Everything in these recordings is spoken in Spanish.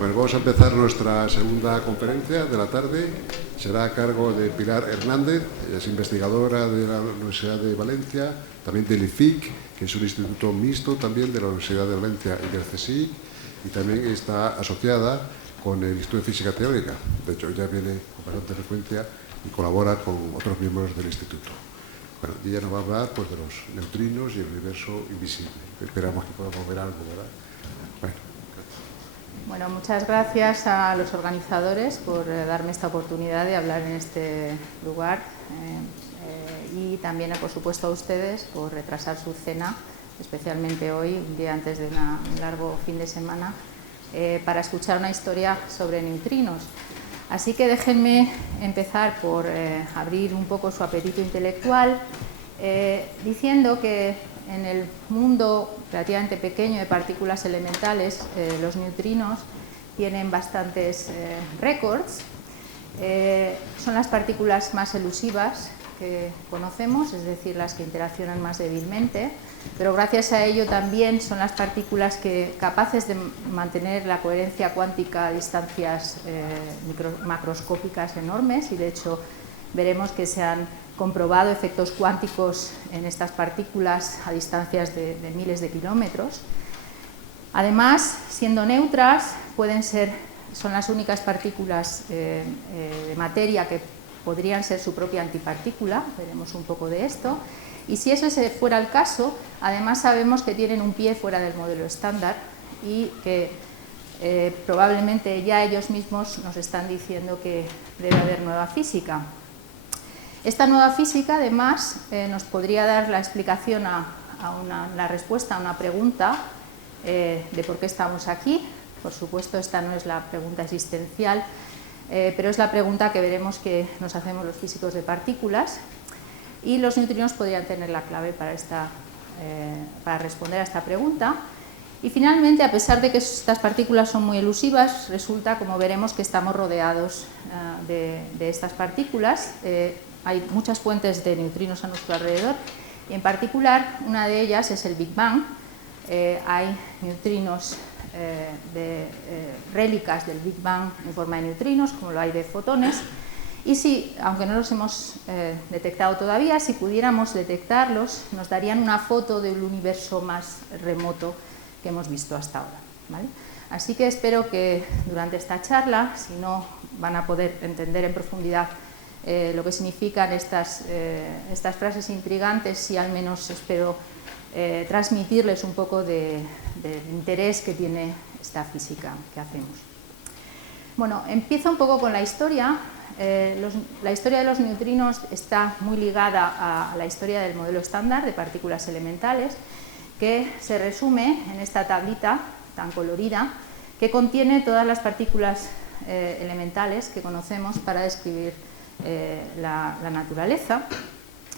Bueno, vamos a empezar nuestra segunda conferencia de la tarde. Será a cargo de Pilar Hernández, ella es investigadora de la Universidad de Valencia, también del IFIC, que es un instituto mixto también de la Universidad de Valencia y del CSIC, y también está asociada con el Instituto de Física Teórica. De hecho, ella viene con bastante frecuencia y colabora con otros miembros del instituto. Bueno, y ella nos va a hablar pues, de los neutrinos y el universo invisible. Esperamos que podamos ver algo, ¿verdad? Bueno, muchas gracias a los organizadores por darme esta oportunidad de hablar en este lugar y también, por supuesto, a ustedes por retrasar su cena, especialmente hoy, un día antes de un largo fin de semana, para escuchar una historia sobre neutrinos. Así que déjenme empezar por abrir un poco su apetito intelectual, diciendo que en el mundo relativamente pequeño de partículas elementales, los neutrinos tienen bastantes récords. Son las partículas más elusivas que conocemos, es decir, las que interaccionan más débilmente, pero gracias a ello también son las partículas capaces de mantener la coherencia cuántica a distancias macroscópicas enormes, y de hecho veremos que se han comprobado efectos cuánticos en estas partículas a distancias de miles de kilómetros. Además, siendo neutras, son las únicas partículas de materia que podrían ser su propia antipartícula, veremos un poco de esto, y si ese fuera el caso, además sabemos que tienen un pie fuera del modelo estándar y que probablemente ya ellos mismos nos están diciendo que debe haber nueva física. Esta nueva física, además, nos podría dar la explicación la respuesta a una pregunta de por qué estamos aquí. Por supuesto, esta no es la pregunta existencial, pero es la pregunta que veremos que nos hacemos los físicos de partículas, y los neutrinos podrían tener la clave para responder a esta pregunta. Y finalmente, a pesar de que estas partículas son muy elusivas, resulta, como veremos, que estamos rodeados de estas partículas. Hay muchas fuentes de neutrinos a nuestro alrededor, y en particular una de ellas es el Big Bang. Hay neutrinos réplicas del Big Bang en forma de neutrinos, como lo hay de fotones, y si, aunque no los hemos detectado todavía, si pudiéramos detectarlos, nos darían una foto del universo más remoto que hemos visto hasta ahora, ¿vale? Así que espero que durante esta charla, si no van a poder entender en profundidad lo que significan estas frases intrigantes, y al menos espero transmitirles un poco del interés que tiene esta física que hacemos. Bueno, empiezo un poco con la historia. La historia de los neutrinos está muy ligada a la historia del modelo estándar de partículas elementales, que se resume en esta tablita tan colorida que contiene todas las partículas elementales que conocemos para describir la naturaleza.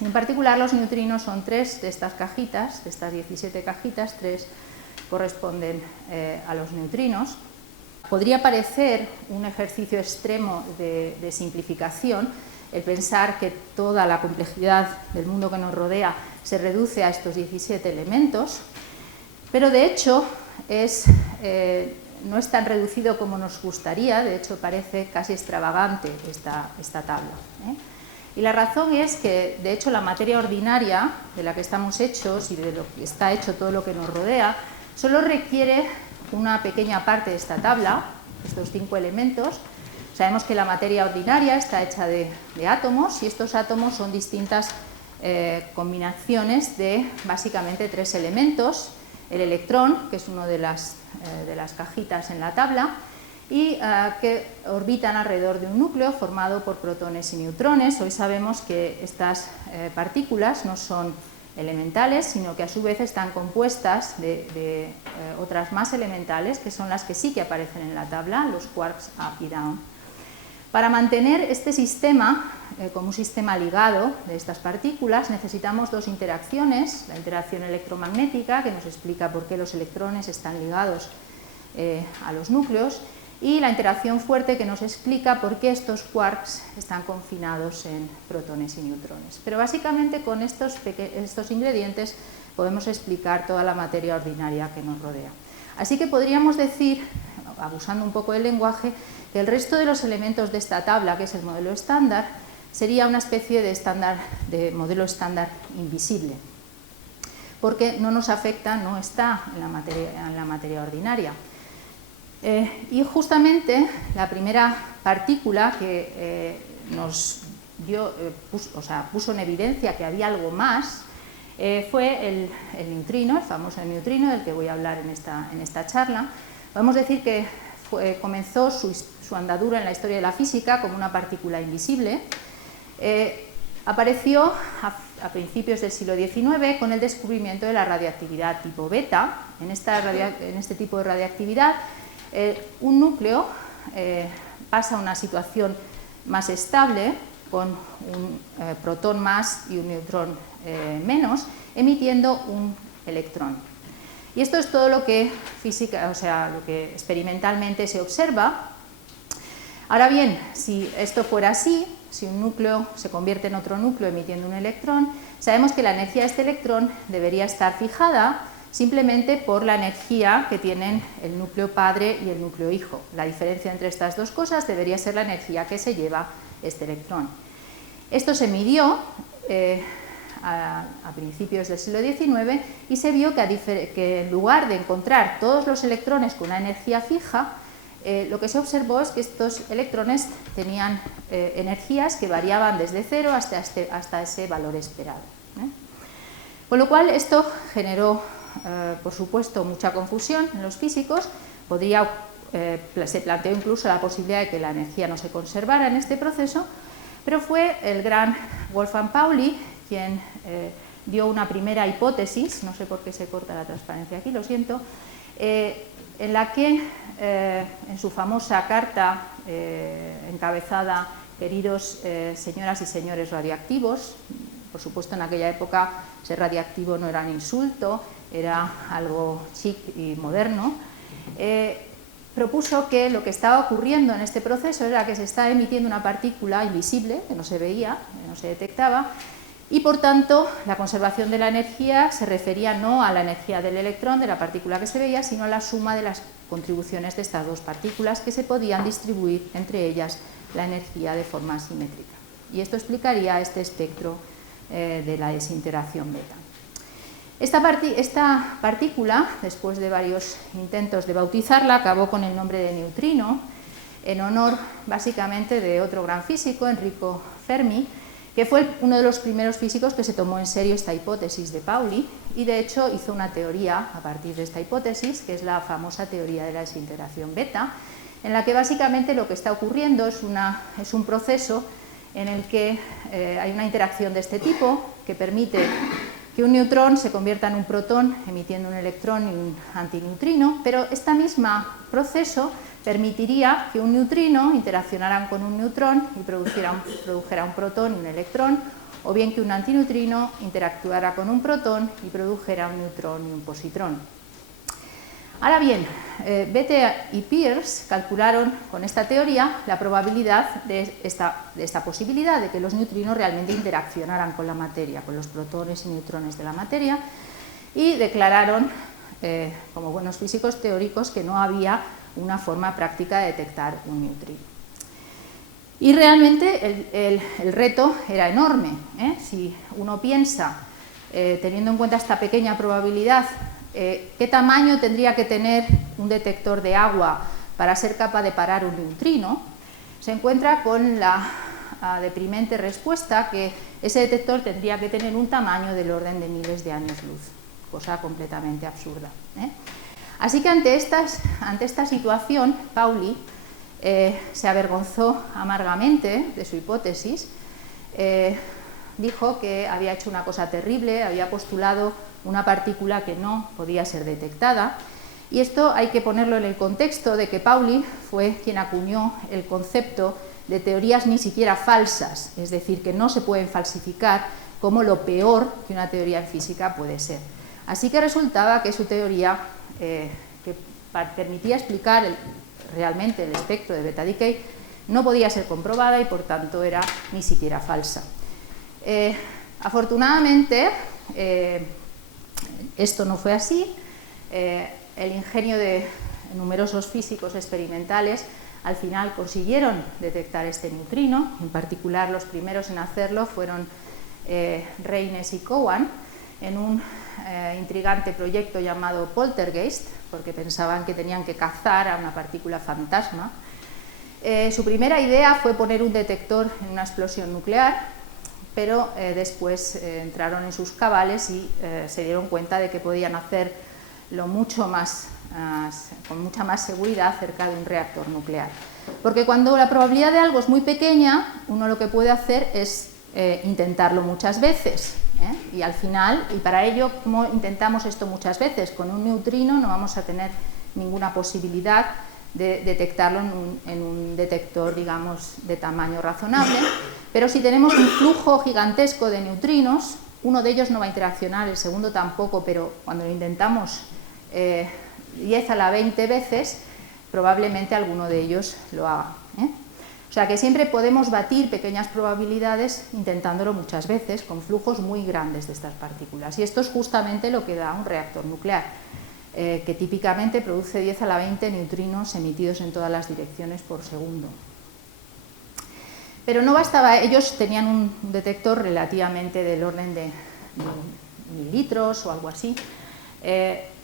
En particular, los neutrinos son 3 de estas cajitas, de estas 17 cajitas, 3 corresponden a los neutrinos. Podría parecer un ejercicio extremo de simplificación el pensar que toda la complejidad del mundo que nos rodea se reduce a estos 17 elementos, pero de hecho no es tan reducido como nos gustaría. De hecho parece casi extravagante esta tabla, Y la razón es que, de hecho, la materia ordinaria de la que estamos hechos y de lo que está hecho todo lo que nos rodea, solo requiere una pequeña parte de esta tabla, estos 5 elementos. Sabemos que la materia ordinaria está hecha de átomos, y estos átomos son distintas combinaciones de básicamente 3 elementos: el electrón, que es uno de las cajitas en la tabla, y que orbitan alrededor de un núcleo formado por protones y neutrones. Hoy sabemos que estas partículas no son elementales, sino que a su vez están compuestas de otras más elementales, que son las que sí que aparecen en la tabla, los quarks up y down. Para mantener este sistema como un sistema ligado de estas partículas, necesitamos 2 interacciones: la interacción electromagnética, que nos explica por qué los electrones están ligados a los núcleos, y la interacción fuerte, que nos explica por qué estos quarks están confinados en protones y neutrones. Pero básicamente con estos ingredientes podemos explicar toda la materia ordinaria que nos rodea. Así que podríamos decir, abusando un poco del lenguaje, que el resto de los elementos de esta tabla, que es el modelo estándar, sería una especie de modelo estándar invisible, porque no nos afecta, no está en la materia ordinaria. Y justamente la primera partícula que nos puso en evidencia que había algo más fue el neutrino, el famoso neutrino del que voy a hablar en esta charla. Podemos decir que comenzó su andadura en la historia de la física como una partícula invisible. Apareció a principios del siglo XIX con el descubrimiento de la radiactividad tipo beta. En este tipo de radiactividad, un núcleo pasa a una situación más estable, con un protón más y un neutrón menos, emitiendo un electrón. Y esto es todo lo que lo que experimentalmente se observa. Ahora bien, si esto fuera así, si un núcleo se convierte en otro núcleo emitiendo un electrón, sabemos que la energía de este electrón debería estar fijada simplemente por la energía que tienen el núcleo padre y el núcleo hijo. La diferencia entre estas dos cosas debería ser la energía que se lleva este electrón. Esto se midió a principios del siglo XIX y se vio que en lugar de encontrar todos los electrones con una energía fija, lo que se observó es que estos electrones tenían energías que variaban desde 0 hasta ese valor esperado. Con lo cual esto generó, por supuesto, mucha confusión en los físicos. Se planteó incluso la posibilidad de que la energía no se conservara en este proceso, pero fue el gran Wolfgang Pauli quien dio una primera hipótesis, no sé por qué se corta la transparencia aquí, lo siento, en la que en su famosa carta encabezada "Queridos señoras y señores radiactivos", por supuesto en aquella época ser radiactivo no era un insulto, era algo chic y moderno, propuso que lo que estaba ocurriendo en este proceso era que se estaba emitiendo una partícula invisible, que no se veía, que no se detectaba, y por tanto la conservación de la energía se refería no a la energía del electrón, de la partícula que se veía, sino a la suma de las contribuciones de estas dos partículas que se podían distribuir entre ellas la energía de forma asimétrica. Y esto explicaría este espectro de la desintegración beta. Esta partícula, después de varios intentos de bautizarla, acabó con el nombre de neutrino, en honor básicamente de otro gran físico, Enrico Fermi, que fue uno de los primeros físicos que se tomó en serio esta hipótesis de Pauli y de hecho hizo una teoría a partir de esta hipótesis, que es la famosa teoría de la desintegración beta, en la que básicamente lo que está ocurriendo es un proceso en el que hay una interacción de este tipo que permite que un neutrón se convierta en un protón emitiendo un electrón y un antineutrino, pero este mismo proceso permitiría que un neutrino interaccionara con un neutrón y produjera un protón y un electrón, o bien que un antineutrino interactuara con un protón y produjera un neutrón y un positrón. Ahora bien, Bethe y Peirce calcularon con esta teoría la probabilidad de esta posibilidad de que los neutrinos realmente interaccionaran con la materia, con los protones y neutrones de la materia, y declararon, como buenos físicos teóricos, que no había una forma práctica de detectar un neutrino. Y realmente el reto era enorme. Si uno piensa, teniendo en cuenta esta pequeña probabilidad, qué tamaño tendría que tener un detector de agua para ser capaz de parar un neutrino, se encuentra con la deprimente respuesta que ese detector tendría que tener un tamaño del orden de miles de años luz, cosa completamente absurda. Así que ante esta situación, Pauli se avergonzó amargamente de su hipótesis, dijo que había hecho una cosa terrible, había postulado una partícula que no podía ser detectada, y esto hay que ponerlo en el contexto de que Pauli fue quien acuñó el concepto de teorías ni siquiera falsas, es decir, que no se pueden falsificar, como lo peor que una teoría en física puede ser. Así que resultaba que su teoría, que permitía explicar realmente el espectro de beta decay, no podía ser comprobada y por tanto era ni siquiera falsa. Afortunadamente, esto no fue así. El ingenio de numerosos físicos experimentales al final consiguieron detectar este neutrino. En particular, los primeros en hacerlo fueron Reines y Cowan, en un intrigante proyecto llamado Poltergeist, porque pensaban que tenían que cazar a una partícula fantasma. Su primera idea fue poner un detector en una explosión nuclear, pero después entraron en sus cabales y se dieron cuenta de que podían hacerlo con mucha más seguridad cerca de un reactor nuclear. Porque cuando la probabilidad de algo es muy pequeña, uno lo que puede hacer es intentarlo muchas veces, y al final, y para ello, como intentamos esto muchas veces, con un neutrino no vamos a tener ninguna posibilidad de detectarlo en un detector, digamos, de tamaño razonable, pero si tenemos un flujo gigantesco de neutrinos, uno de ellos no va a interaccionar, el segundo tampoco, pero cuando lo intentamos 10 a la 20 veces, probablemente alguno de ellos lo haga. O sea que siempre podemos batir pequeñas probabilidades intentándolo muchas veces con flujos muy grandes de estas partículas. Y esto es justamente lo que da un reactor nuclear, que típicamente produce 10 a la 20 neutrinos emitidos en todas las direcciones por segundo. Pero no bastaba, ellos tenían un detector relativamente del orden de mililitros o algo así,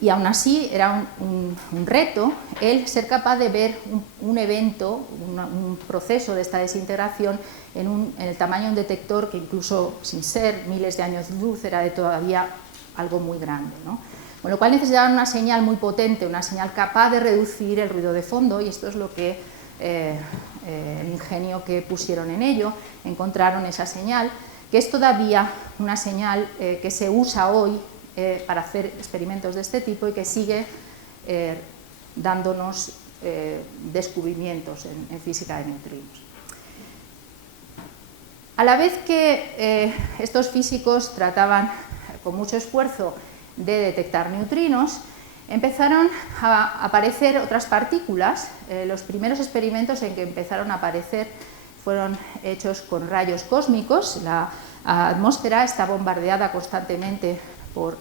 y aún así era un reto el ser capaz de ver un evento, un proceso de esta desintegración en el tamaño de un detector que incluso sin ser miles de años luz era de todavía algo muy grande, ¿no? Con lo cual necesitaban una señal muy potente, una señal capaz de reducir el ruido de fondo, y esto es lo que el ingenio que pusieron en ello, encontraron esa señal, que es todavía una señal que se usa hoy para hacer experimentos de este tipo y que sigue dándonos descubrimientos en física de neutrinos. A la vez que estos físicos trataban con mucho esfuerzo de detectar neutrinos, empezaron a aparecer otras partículas. Los primeros experimentos en que empezaron a aparecer fueron hechos con rayos cósmicos. La atmósfera está bombardeada constantemente por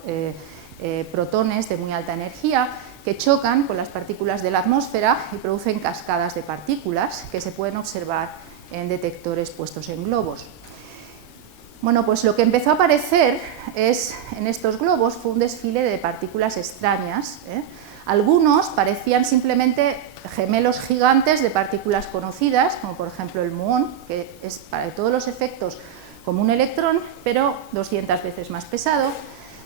protones de muy alta energía que chocan con las partículas de la atmósfera y producen cascadas de partículas que se pueden observar en detectores puestos en globos. Bueno, pues lo que empezó a aparecer en estos globos fue un desfile de partículas extrañas. Algunos parecían simplemente gemelos gigantes de partículas conocidas, como por ejemplo el muón, que es para todos los efectos como un electrón, pero 200 veces más pesado.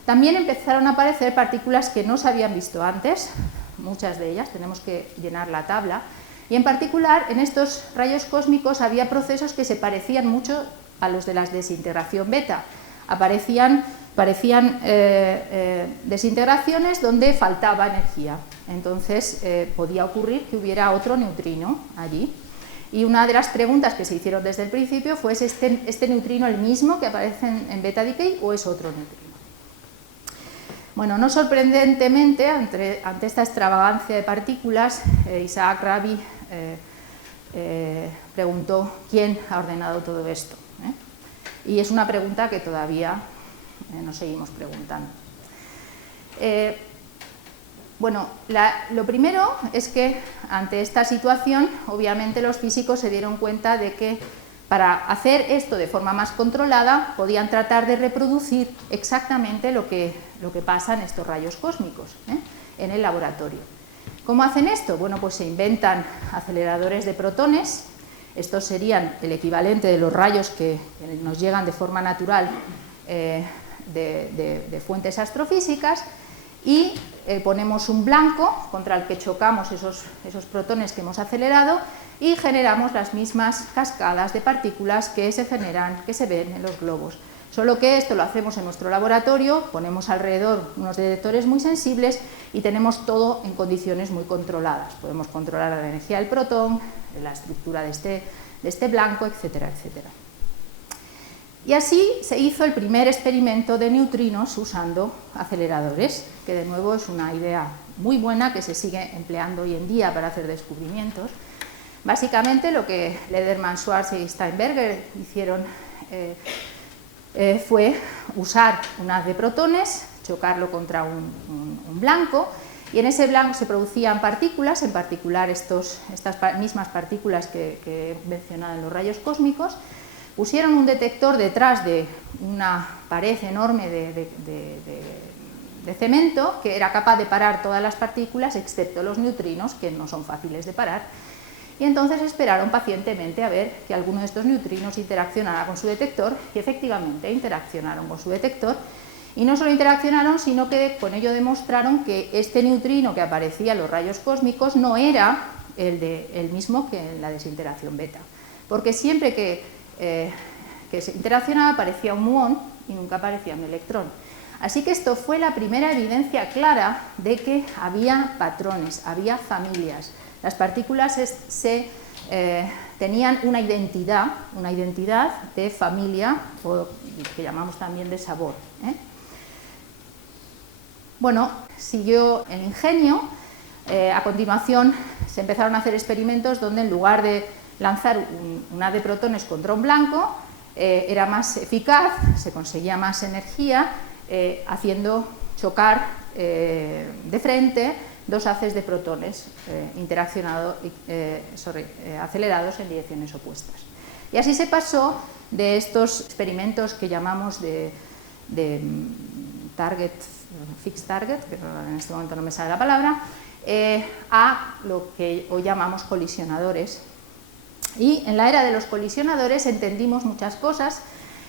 También empezaron a aparecer partículas que no se habían visto antes, muchas de ellas, tenemos que llenar la tabla, y en particular en estos rayos cósmicos había procesos que se parecían mucho a los de la desintegración beta. Parecían desintegraciones donde faltaba energía, entonces podía ocurrir que hubiera otro neutrino allí. Y una de las preguntas que se hicieron desde el principio fue: ¿es este neutrino el mismo que aparece en beta decay o es otro neutrino? Bueno, no sorprendentemente, ante esta extravagancia de partículas, Isaac Rabi preguntó quién ha ordenado todo esto. Y es una pregunta que todavía nos seguimos preguntando. Bueno, lo primero es que ante esta situación, obviamente los físicos se dieron cuenta de que para hacer esto de forma más controlada podían tratar de reproducir exactamente lo que pasa en estos rayos cósmicos en el laboratorio. ¿Cómo hacen esto? Bueno, pues se inventan aceleradores de protones. Estos serían el equivalente de los rayos que nos llegan de forma natural de fuentes astrofísicas, y ponemos un blanco contra el que chocamos esos protones que hemos acelerado y generamos las mismas cascadas de partículas que se ven en los globos. Solo que esto lo hacemos en nuestro laboratorio, ponemos alrededor unos detectores muy sensibles y tenemos todo en condiciones muy controladas. Podemos controlar la energía del protón, la estructura de este blanco, etcétera, etcétera. Y así se hizo el primer experimento de neutrinos usando aceleradores, que de nuevo es una idea muy buena que se sigue empleando hoy en día para hacer descubrimientos. Básicamente lo que Lederman, Schwarz y Steinberger hicieron fue usar un haz de protones, chocarlo contra un blanco y en ese blanco se producían partículas, en particular estas mismas partículas que he mencionado en los rayos cósmicos. Pusieron un detector detrás de una pared enorme de cemento que era capaz de parar todas las partículas excepto los neutrinos, que no son fáciles de parar, y entonces esperaron pacientemente a ver que alguno de estos neutrinos interaccionara con su detector, y efectivamente interaccionaron con su detector, y no solo interaccionaron, sino que con ello demostraron que este neutrino que aparecía en los rayos cósmicos no era el mismo que en la desintegración beta, porque siempre que se interaccionaba aparecía un muón y nunca aparecía un electrón. Así que esto fue la primera evidencia clara de que había patrones, había familias. Las partículas tenían una identidad de familia, o que llamamos también de sabor. Bueno, siguió el ingenio. A continuación se empezaron a hacer experimentos donde en lugar de lanzar un haz de protones contra un blanco, era más eficaz, se conseguía más energía, haciendo chocar de frente dos haces de protones acelerados en direcciones opuestas. Y así se pasó de estos experimentos que llamamos de fixed target, que en este momento no me sale la palabra, a lo que hoy llamamos colisionadores. Y en la era de los colisionadores entendimos muchas cosas.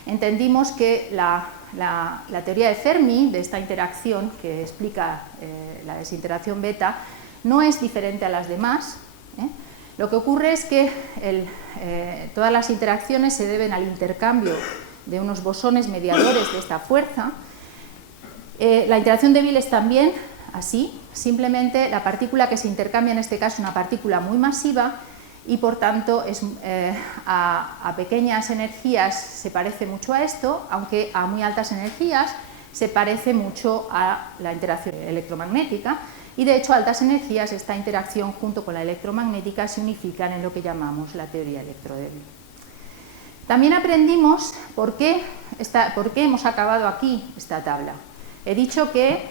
Entendimos que la teoría de Fermi, de esta interacción que explica la desintegración beta, no es diferente a las demás. Lo que ocurre es que todas las interacciones se deben al intercambio de unos bosones mediadores de esta fuerza. La interacción débil es también así, simplemente la partícula que se intercambia en este caso es una partícula muy masiva, y por tanto a pequeñas energías se parece mucho a esto, aunque a muy altas energías se parece mucho a la interacción electromagnética, y de hecho a altas energías esta interacción junto con la electromagnética se unifican en lo que llamamos la teoría electrodébil. También aprendimos por qué hemos acabado aquí esta tabla. He dicho que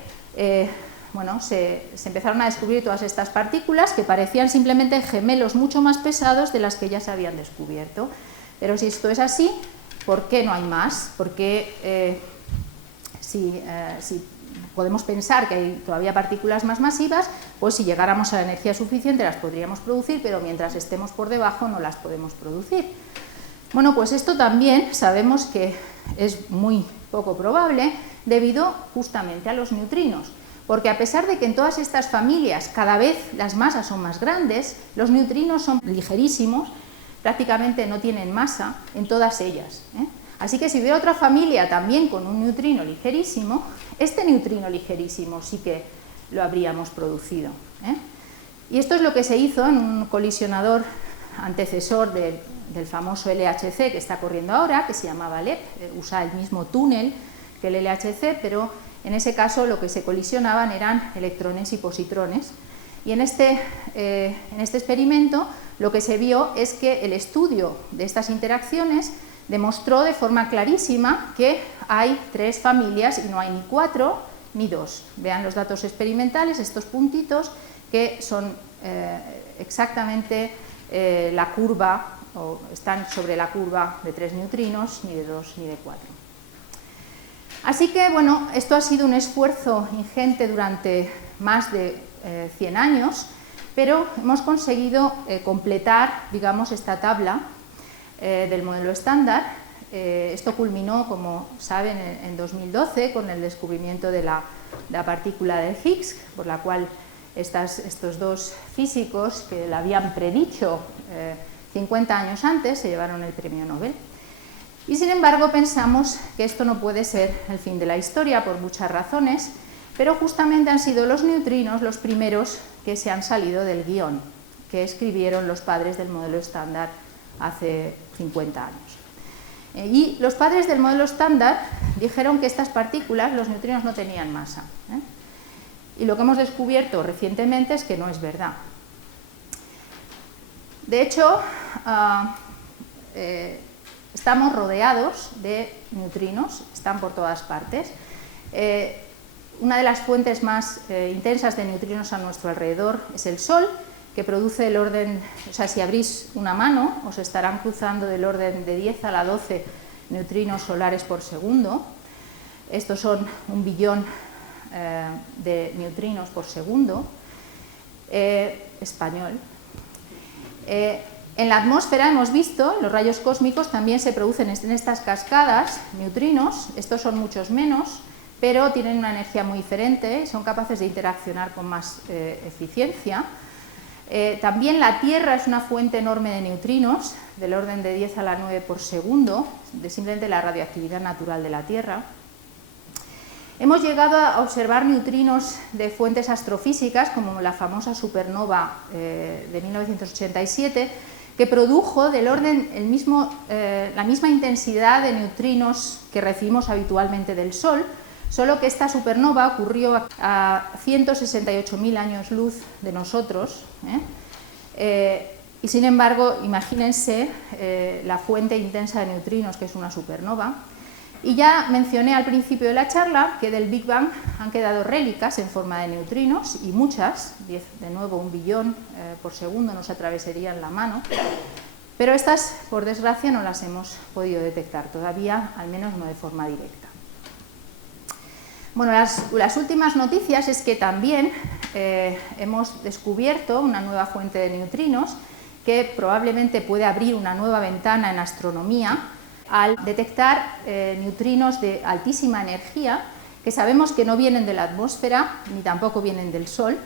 se empezaron a descubrir todas estas partículas que parecían simplemente gemelos mucho más pesados de las que ya se habían descubierto. Pero si esto es así, ¿por qué no hay más? Porque si podemos pensar que hay todavía partículas más masivas, pues si llegáramos a la energía suficiente las podríamos producir, pero mientras estemos por debajo no las podemos producir. Bueno, pues esto también sabemos que es muy poco probable debido justamente a los neutrinos. Porque a pesar de que en todas estas familias cada vez las masas son más grandes, los neutrinos son ligerísimos, prácticamente no tienen masa en todas ellas. Así que si hubiera otra familia también con un neutrino ligerísimo, este neutrino ligerísimo sí que lo habríamos producido. Y esto es lo que se hizo en un colisionador antecesor del famoso LHC que está corriendo ahora, que se llamaba LEP, usa el mismo túnel que el LHC, pero en ese caso lo que se colisionaban eran electrones y positrones. Y en este experimento lo que se vio es que el estudio de estas interacciones demostró de forma clarísima que hay 3 familias y no hay ni 4 ni 2. Vean los datos experimentales, estos puntitos que son exactamente la curva, o están sobre la curva de 3 neutrinos, ni de 2 ni de 4. Así que, bueno, esto ha sido un esfuerzo ingente durante más de 100 años, pero hemos conseguido completar, digamos, esta tabla del modelo estándar. Esto culminó, como saben, en 2012 con el descubrimiento de la partícula de Higgs, por la cual estos dos físicos que la habían predicho 50 años antes se llevaron el premio Nobel. Y sin embargo pensamos que esto no puede ser el fin de la historia por muchas razones, pero justamente han sido los neutrinos los primeros que se han salido del guión que escribieron los padres del modelo estándar hace 50 años. Y los padres del modelo estándar dijeron que estas partículas, los neutrinos, no tenían masa. Y lo que hemos descubierto recientemente es que no es verdad. De hecho, estamos rodeados de neutrinos, están por todas partes. Una de las fuentes más intensas de neutrinos a nuestro alrededor es el Sol, que produce el orden, o sea, si abrís una mano, os estarán cruzando del orden de 10 a la 12 neutrinos solares por segundo. Estos son 1 billón de neutrinos por segundo, español. En la atmósfera hemos visto, los rayos cósmicos también se producen en estas cascadas neutrinos, estos son muchos menos, pero tienen una energía muy diferente y son capaces de interaccionar con más eficiencia. También la Tierra es una fuente enorme de neutrinos, del orden de 10 a la 9 por segundo, de simplemente la radioactividad natural de la Tierra. Hemos llegado a observar neutrinos de fuentes astrofísicas, como la famosa supernova de 1987, que produjo del orden la misma intensidad de neutrinos que recibimos habitualmente del Sol, solo que esta supernova ocurrió a 168.000 años luz de nosotros, y sin embargo, imagínense la fuente intensa de neutrinos que es una supernova. Y ya mencioné al principio de la charla que del Big Bang han quedado rélicas en forma de neutrinos, y muchas, de nuevo 1 billón por segundo nos atravesarían la mano, pero estas, por desgracia, no las hemos podido detectar todavía, al menos no de forma directa. Bueno, las últimas noticias es que también hemos descubierto una nueva fuente de neutrinos que probablemente puede abrir una nueva ventana en astronomía al detectar neutrinos de altísima energía, que sabemos que no vienen de la atmósfera ni tampoco vienen del Sol,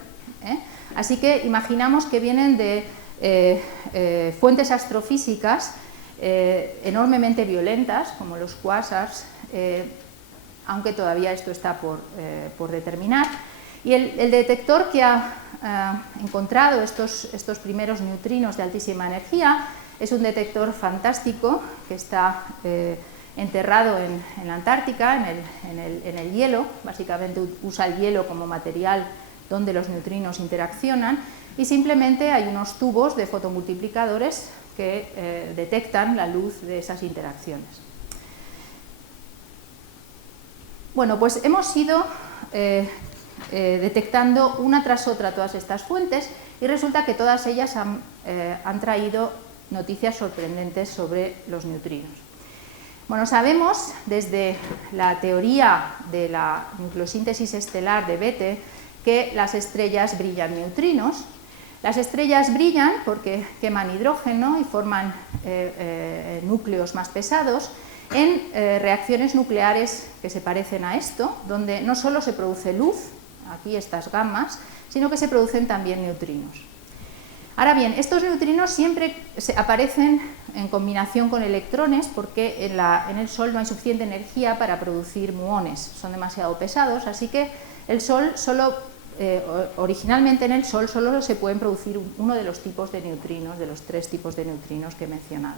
así que imaginamos que vienen de fuentes astrofísicas enormemente violentas, como los quasars, aunque todavía esto está por determinar. Y el detector que ha encontrado estos primeros neutrinos de altísima energía es un detector fantástico que está enterrado en la Antártica, en el hielo. Básicamente usa el hielo como material donde los neutrinos interaccionan, y simplemente hay unos tubos de fotomultiplicadores que detectan la luz de esas interacciones. Bueno, pues hemos ido detectando una tras otra todas estas fuentes, y resulta que todas ellas han traído noticias sorprendentes sobre los neutrinos. Bueno, sabemos desde la teoría de la nucleosíntesis estelar de Bethe que las estrellas brillan neutrinos. Las estrellas brillan porque queman hidrógeno y forman núcleos más pesados en reacciones nucleares que se parecen a esto, donde no solo se produce luz, aquí estas gamas, sino que se producen también neutrinos. Ahora bien, estos neutrinos siempre aparecen en combinación con electrones, porque en el Sol no hay suficiente energía para producir muones, son demasiado pesados, así que el Sol originalmente en el Sol solo se pueden producir uno de los tipos de neutrinos, de los 3 tipos de neutrinos que he mencionado.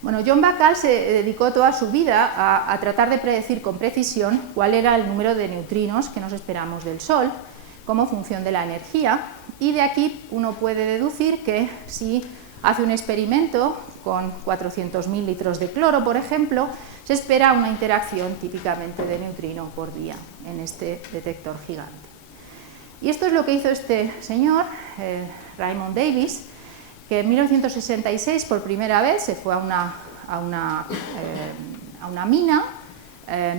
Bueno, John Bacall se dedicó toda su vida a tratar de predecir con precisión cuál era el número de neutrinos que nos esperamos del Sol como función de la energía, y de aquí uno puede deducir que si hace un experimento con 400.000 litros de cloro, por ejemplo, se espera una interacción típicamente de neutrino por día en este detector gigante. Y esto es lo que hizo este señor, Raymond Davis, que en 1966 por primera vez se fue a una mina,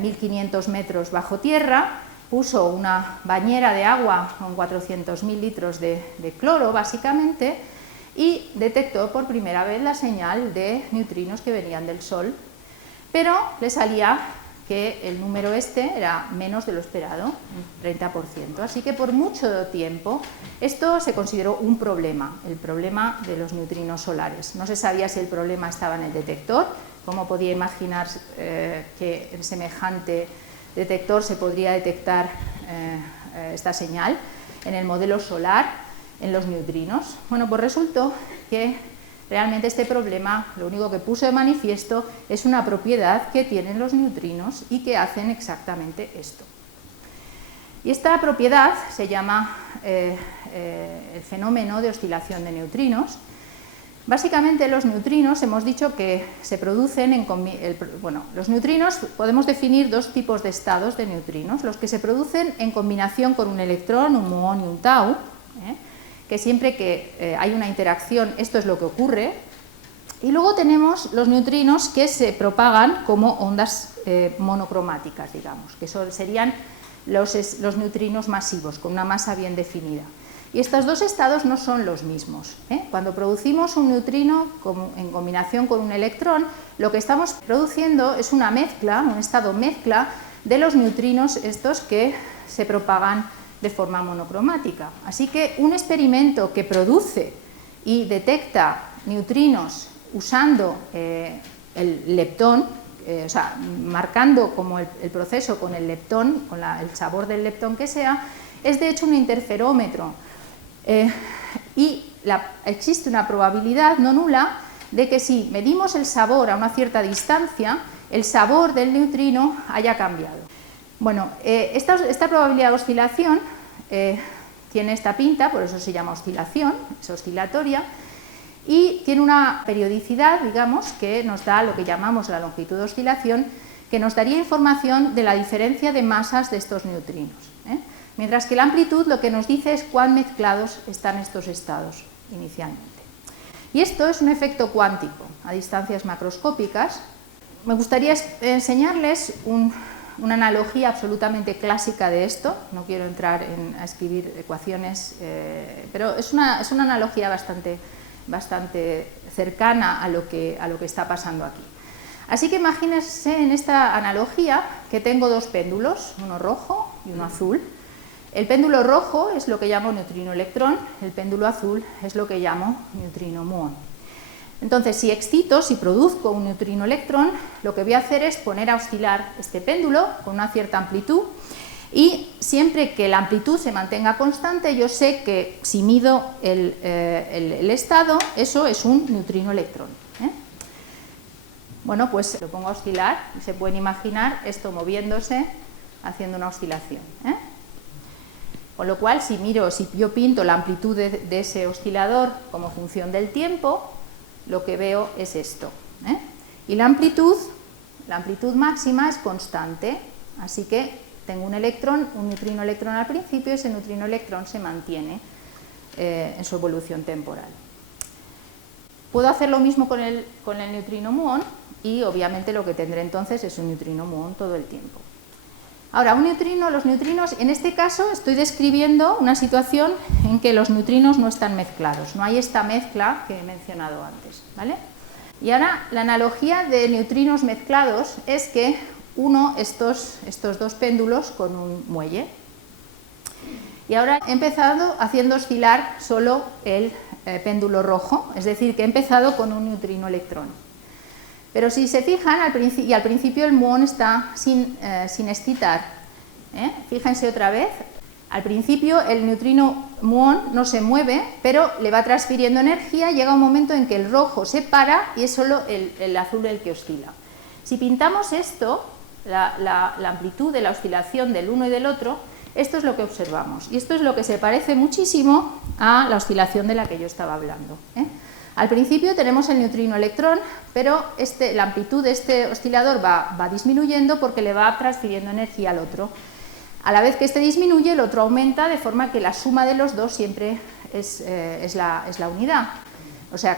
1500 metros bajo tierra, puso una bañera de agua con 400.000 litros de cloro, básicamente, y detectó por primera vez la señal de neutrinos que venían del Sol, pero le salía que el número era menos de lo esperado, un 30%. Así que por mucho tiempo esto se consideró un problema, el problema de los neutrinos solares. No se sabía si el problema estaba en el detector, cómo podía imaginar que en semejante detector se podría detectar esta señal en el modelo solar, en los neutrinos. Bueno, pues resultó que realmente este problema lo único que puso de manifiesto es una propiedad que tienen los neutrinos y que hacen exactamente esto. Y esta propiedad se llama el fenómeno de oscilación de neutrinos, Básicamente los neutrinos hemos dicho que se producen en... los neutrinos podemos definir dos tipos de estados de neutrinos, los que se producen en combinación con un electrón, un muón y un tau, que siempre que hay una interacción esto es lo que ocurre, y luego tenemos los neutrinos que se propagan como ondas monocromáticas, digamos, que serían los neutrinos masivos, con una masa bien definida. Y estos dos estados no son los mismos. Cuando producimos un neutrino en combinación con un electrón, lo que estamos produciendo es una mezcla, un estado mezcla de los neutrinos estos que se propagan de forma monocromática. Así que un experimento que produce y detecta neutrinos usando el leptón, o sea, marcando como el proceso con el leptón, con el sabor del leptón que sea, es de hecho un interferómetro. Y existe una probabilidad no nula de que si medimos el sabor a una cierta distancia, el sabor del neutrino haya cambiado. Bueno, esta probabilidad de oscilación tiene esta pinta, por eso se llama oscilación, es oscilatoria, y tiene una periodicidad, digamos, que nos da lo que llamamos la longitud de oscilación, que nos daría información de la diferencia de masas de estos neutrinos. Mientras que la amplitud lo que nos dice es cuán mezclados están estos estados inicialmente. Y esto es un efecto cuántico a distancias macroscópicas. Me gustaría enseñarles una analogía absolutamente clásica de esto. No quiero entrar a escribir ecuaciones, pero es una analogía bastante cercana a lo que está pasando aquí. Así que imagínense en esta analogía que tengo dos péndulos, uno rojo y uno azul. El péndulo rojo es lo que llamo neutrino-electrón, el péndulo azul es lo que llamo neutrino-muón. Entonces, si produzco un neutrino-electrón, lo que voy a hacer es poner a oscilar este péndulo con una cierta amplitud, y siempre que la amplitud se mantenga constante, yo sé que si mido el estado, eso es un neutrino-electrón. Bueno, pues lo pongo a oscilar y se pueden imaginar esto moviéndose, haciendo una oscilación. Con lo cual, si yo pinto la amplitud de ese oscilador como función del tiempo, lo que veo es esto. Y la amplitud máxima es constante, así que tengo un neutrino-electrón al principio, y ese neutrino-electrón se mantiene en su evolución temporal. Puedo hacer lo mismo con el neutrino-muón, y obviamente lo que tendré entonces es un neutrino-muón todo el tiempo. Ahora, los neutrinos, en este caso estoy describiendo una situación en que los neutrinos no están mezclados, no hay esta mezcla que he mencionado antes, ¿vale? Y ahora la analogía de neutrinos mezclados es que estos dos péndulos con un muelle. Y ahora he empezado haciendo oscilar solo el péndulo rojo, es decir, que he empezado con un neutrino-electrón. Pero si se fijan, al principio el muón está sin excitar. Fíjense otra vez, al principio el neutrino muón no se mueve, pero le va transfiriendo energía, llega un momento en que el rojo se para y es solo el azul el que oscila. Si pintamos esto, la amplitud de la oscilación del uno y del otro, esto es lo que observamos. Y esto es lo que se parece muchísimo a la oscilación de la que yo estaba hablando. Al principio tenemos el neutrino-electrón, pero la amplitud de este oscilador va disminuyendo porque le va transfiriendo energía al otro. A la vez que este disminuye, el otro aumenta, de forma que la suma de los dos siempre es la unidad. O sea,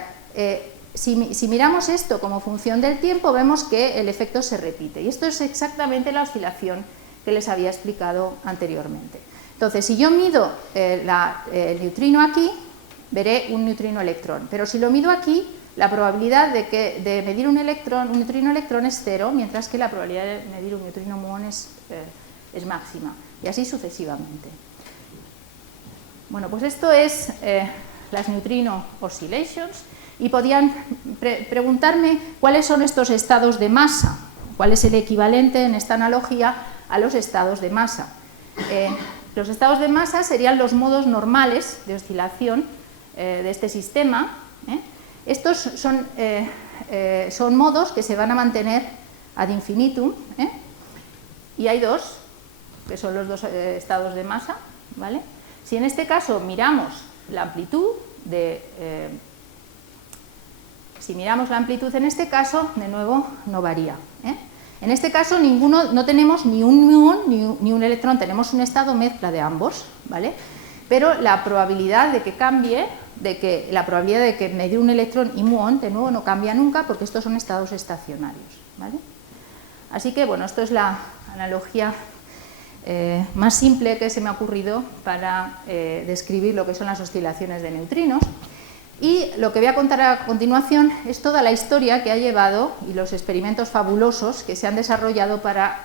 si miramos esto como función del tiempo, vemos que el efecto se repite. Y esto es exactamente la oscilación que les había explicado anteriormente. Entonces, si yo mido el neutrino aquí, veré un neutrino-electrón, pero si lo mido aquí, la probabilidad de medir un neutrino-electrón es cero, mientras que la probabilidad de medir un neutrino-muón es máxima, y así sucesivamente. Bueno, pues esto es las neutrino oscillations, y podían preguntarme cuáles son estos estados de masa, cuál es el equivalente en esta analogía a los estados de masa. Los estados de masa serían los modos normales de oscilación de este sistema. Estos son modos que se van a mantener ad infinitum, y hay dos, que son los dos estados de masa, ¿vale? Si en este caso miramos la amplitud Si miramos la amplitud en este caso, de nuevo, no varía. En este caso no tenemos ni un muón ni un electrón, tenemos un estado mezcla de ambos, ¿vale? Pero la probabilidad de que cambie, la probabilidad de que me dé un electrón y muón, de nuevo no cambia nunca porque estos son estados estacionarios, ¿vale? Así que, bueno, esto es la analogía más simple que se me ha ocurrido para describir lo que son las oscilaciones de neutrinos. Y lo que voy a contar a continuación es toda la historia que ha llevado y los experimentos fabulosos que se han desarrollado para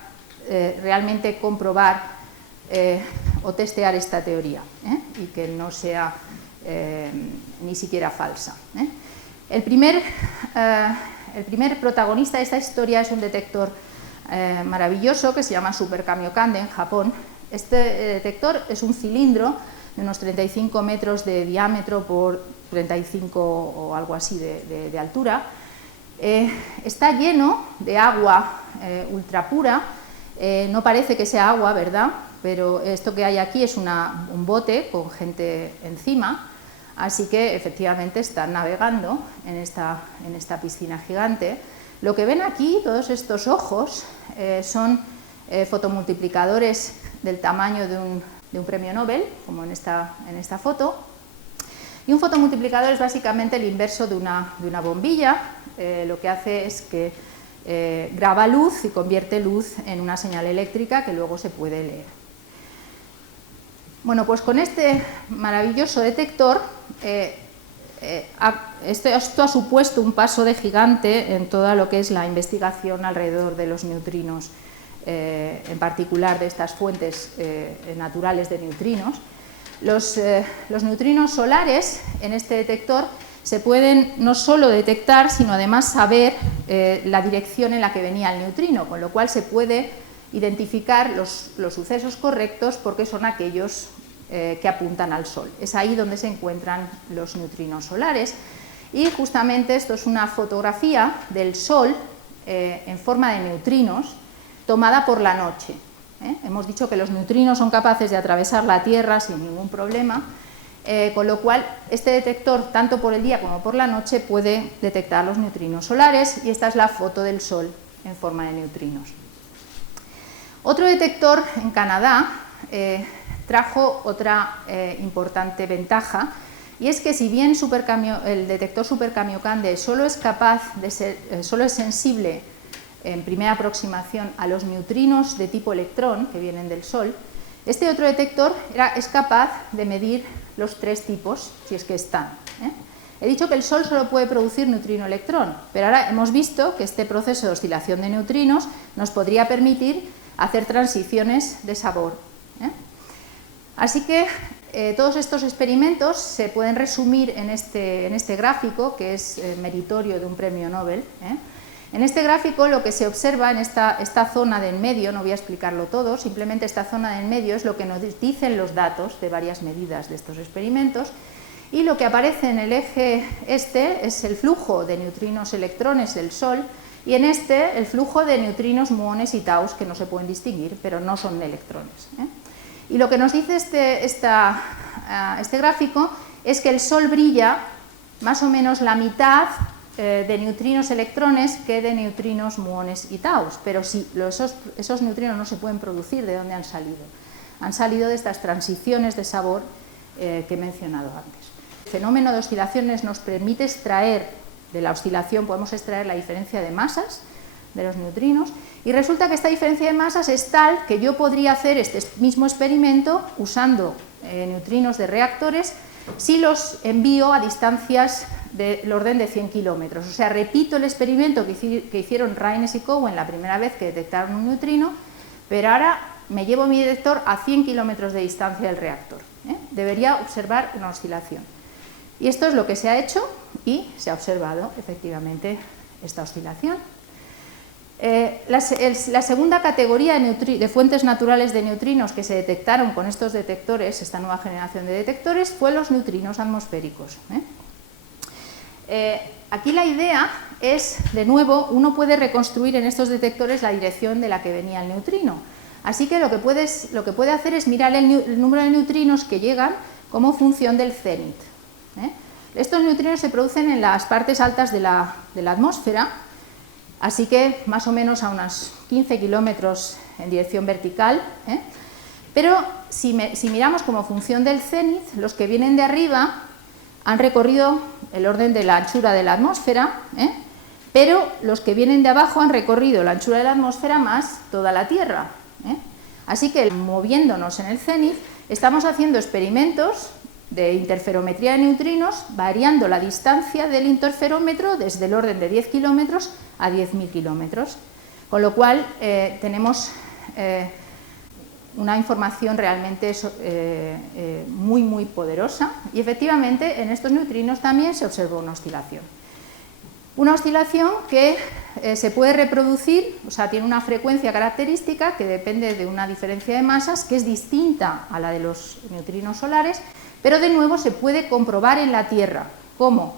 realmente comprobar o testear esta teoría, y que no sea ni siquiera falsa. El primer protagonista de esta historia es un detector maravilloso que se llama Super Kamiokande en Japón. Este detector es un cilindro de unos 35 metros de diámetro por 35 o algo así de altura. Está lleno de agua ultra pura. No parece que sea agua, ¿verdad? Pero esto que hay aquí es un bote con gente encima, así que efectivamente están navegando en esta piscina gigante. Lo que ven aquí, todos estos ojos, son fotomultiplicadores del tamaño de un premio Nobel, como en esta foto. Y un fotomultiplicador es básicamente el inverso de una bombilla. Lo que hace es que graba luz y convierte luz en una señal eléctrica que luego se puede leer. Bueno, pues con este maravilloso detector, esto ha supuesto un paso de gigante en toda lo que es la investigación alrededor de los neutrinos, en particular de estas fuentes naturales de neutrinos. Los neutrinos solares en este detector se pueden no solo detectar, sino además saber la dirección en la que venía el neutrino, con lo cual se puede identificar los sucesos correctos porque son aquellos que apuntan al Sol. Es ahí donde se encuentran los neutrinos solares y justamente esto es una fotografía del Sol en forma de neutrinos tomada por la noche. Hemos dicho que los neutrinos son capaces de atravesar la Tierra sin ningún problema, con lo cual este detector, tanto por el día como por la noche, puede detectar los neutrinos solares y esta es la foto del Sol en forma de neutrinos. Otro detector en Canadá trajo otra importante ventaja, y es que si bien el detector Super Kamiokande solo es sensible en primera aproximación a los neutrinos de tipo electrón que vienen del Sol, este otro detector es capaz de medir los tres tipos, si es que están. He dicho que el Sol solo puede producir neutrino-electrón, pero ahora hemos visto que este proceso de oscilación de neutrinos nos podría permitir hacer transiciones de sabor. Así que todos estos experimentos se pueden resumir en este gráfico, que es meritorio de un premio Nobel. En este gráfico lo que se observa en esta zona de en medio, no voy a explicarlo todo, simplemente esta zona de en medio es lo que nos dicen los datos de varias medidas de estos experimentos, y lo que aparece en el eje este es el flujo de neutrinos electrones del Sol, y en este el flujo de neutrinos, muones y taus, que no se pueden distinguir, pero no son electrones. Y lo que nos dice este gráfico es que el Sol brilla más o menos la mitad de neutrinos electrones que de neutrinos, muones y taus, pero si esos neutrinos no se pueden producir, ¿de dónde han salido? Han salido de estas transiciones de sabor que he mencionado antes. El fenómeno de oscilaciones nos permite extraer de la oscilación, podemos extraer la diferencia de masas de los neutrinos, y resulta que esta diferencia de masas es tal que yo podría hacer este mismo experimento usando neutrinos de reactores si los envío a distancias del orden de 100 kilómetros. O sea, repito el experimento que hicieron Raynes y Cowen la primera vez que detectaron un neutrino, pero ahora me llevo mi detector a 100 kilómetros de distancia del reactor. Debería observar una oscilación. Y esto es lo que se ha hecho y se ha observado efectivamente esta oscilación. La segunda categoría de fuentes naturales de neutrinos que se detectaron con estos detectores, esta nueva generación de detectores, fue los neutrinos atmosféricos. Aquí la idea es, de nuevo, uno puede reconstruir en estos detectores la dirección de la que venía el neutrino. Así que lo que puede hacer es mirar el número de neutrinos que llegan como función del cénit. Estos neutrinos se producen en las partes altas de la atmósfera, así que más o menos a unos 15 kilómetros en dirección vertical, pero si miramos como función del cénit, los que vienen de arriba han recorrido el orden de la anchura de la atmósfera, pero los que vienen de abajo han recorrido la anchura de la atmósfera más toda la Tierra. Así que moviéndonos en el cénit estamos haciendo experimentos de interferometría de neutrinos variando la distancia del interferómetro desde el orden de 10 kilómetros a 10.000 kilómetros, con lo cual tenemos una información realmente muy poderosa, y efectivamente en estos neutrinos también se observó una oscilación. Una oscilación que se puede reproducir, o sea, tiene una frecuencia característica que depende de una diferencia de masas que es distinta a la de los neutrinos solares, pero de nuevo se puede comprobar en la Tierra. ¿Cómo?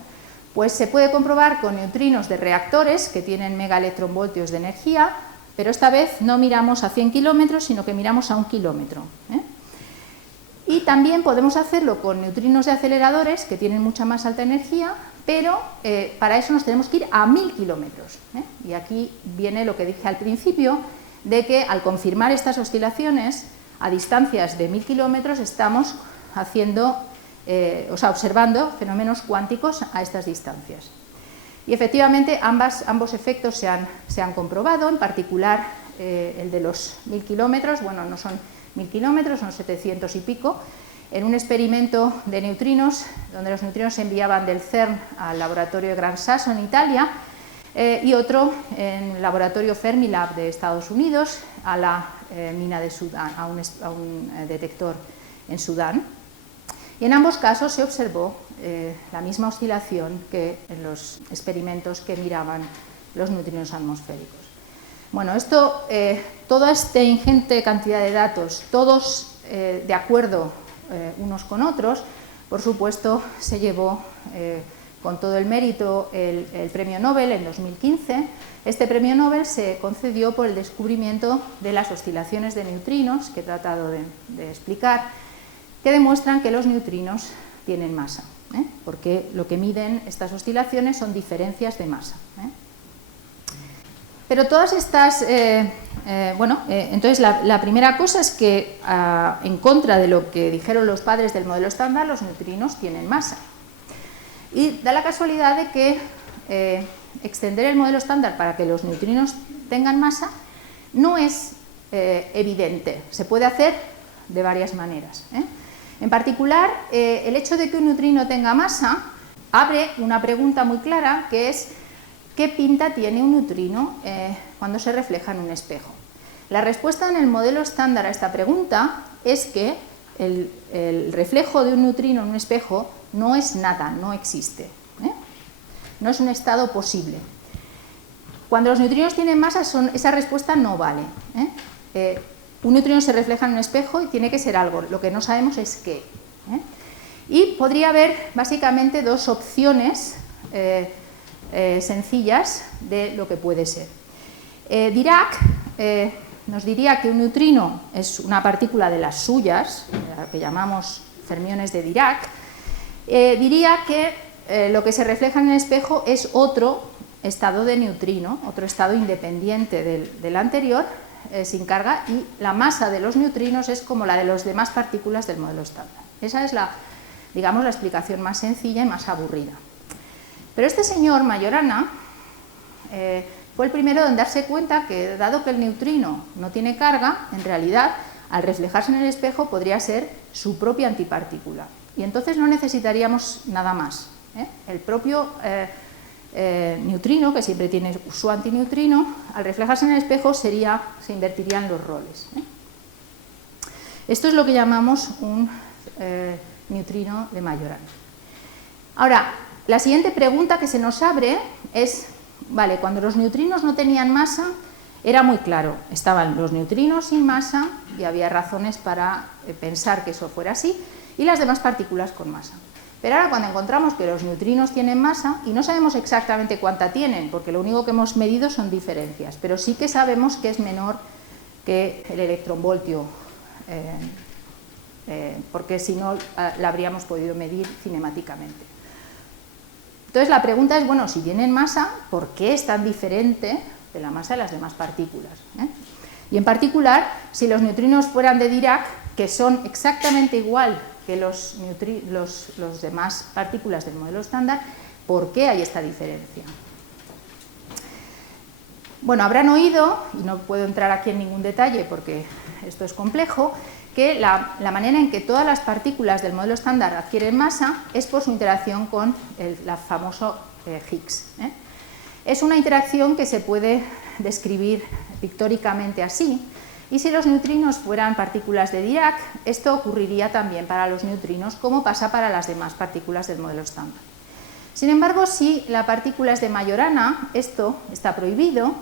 Pues se puede comprobar con neutrinos de reactores que tienen megaelectronvoltios de energía, pero esta vez no miramos a 100 kilómetros, sino que miramos a 1 kilómetro. Y también podemos hacerlo con neutrinos de aceleradores que tienen mucha más alta energía, pero para eso nos tenemos que ir a 1000 kilómetros. Y aquí viene lo que dije al principio, de que al confirmar estas oscilaciones a distancias de 1000 kilómetros estamos observando fenómenos cuánticos a estas distancias. Y efectivamente ambos efectos se han comprobado, en particular el de los 1000 kilómetros, bueno, no son 1000 kilómetros, son 700 y pico, en un experimento de neutrinos, donde los neutrinos se enviaban del CERN al laboratorio de Gran Sasso en Italia, y otro en el laboratorio Fermilab de Estados Unidos, a la mina de Sudán, a un detector en Sudán. Y en ambos casos se observó la misma oscilación que en los experimentos que miraban los neutrinos atmosféricos. Bueno, toda esta ingente cantidad de datos, todos de acuerdo unos con otros, por supuesto se llevó con todo el mérito el premio Nobel en 2015. Este premio Nobel se concedió por el descubrimiento de las oscilaciones de neutrinos, que he tratado de explicar, que demuestran que los neutrinos tienen masa, porque lo que miden estas oscilaciones son diferencias de masa. Pero todas estas, entonces la primera cosa es que en contra de lo que dijeron los padres del modelo estándar, los neutrinos tienen masa. Y da la casualidad de que extender el modelo estándar para que los neutrinos tengan masa no es evidente, se puede hacer de varias maneras. En particular, el hecho de que un neutrino tenga masa abre una pregunta muy clara, que es ¿qué pinta tiene un neutrino cuando se refleja en un espejo? La respuesta en el modelo estándar a esta pregunta es que el reflejo de un neutrino en un espejo no es nada, no existe. No es un estado posible. Cuando los neutrinos tienen masa, esa respuesta no vale. Un neutrino se refleja en un espejo y tiene que ser algo, lo que no sabemos es qué. Y podría haber básicamente dos opciones sencillas de lo que puede ser. Dirac nos diría que un neutrino es una partícula de las suyas, lo que llamamos fermiones de Dirac. Diría que lo que se refleja en el espejo es otro estado de neutrino, otro estado independiente del anterior, sin carga, y la masa de los neutrinos es como la de las demás partículas del modelo estándar. Esa es la explicación más sencilla y más aburrida. Pero este señor Majorana fue el primero en darse cuenta que, dado que el neutrino no tiene carga, en realidad, al reflejarse en el espejo, podría ser su propia antipartícula. Y entonces no necesitaríamos nada más. El propio neutrino, que siempre tiene su antineutrino, al reflejarse en el espejo se invertirían los roles. Esto es lo que llamamos un neutrino de Majorana. Ahora, la siguiente pregunta que se nos abre es, vale, cuando los neutrinos no tenían masa, era muy claro, estaban los neutrinos sin masa y había razones para pensar que eso fuera así, y las demás partículas con masa. Pero ahora cuando encontramos que los neutrinos tienen masa, y no sabemos exactamente cuánta tienen, porque lo único que hemos medido son diferencias, pero sí que sabemos que es menor que el electronvoltio, porque si no la habríamos podido medir cinemáticamente. Entonces la pregunta es, bueno, si tienen masa, ¿por qué es tan diferente de la masa de las demás partículas? Y en particular, si los neutrinos fueran de Dirac, que son exactamente igual que los demás partículas del modelo estándar, ¿por qué hay esta diferencia? Bueno, habrán oído, y no puedo entrar aquí en ningún detalle porque esto es complejo, que la manera en que todas las partículas del modelo estándar adquieren masa es por su interacción con el famoso Higgs. Es una interacción que se puede describir pictóricamente así, y si los neutrinos fueran partículas de Dirac, esto ocurriría también para los neutrinos, como pasa para las demás partículas del modelo estándar. Sin embargo, si la partícula es de Majorana, esto está prohibido,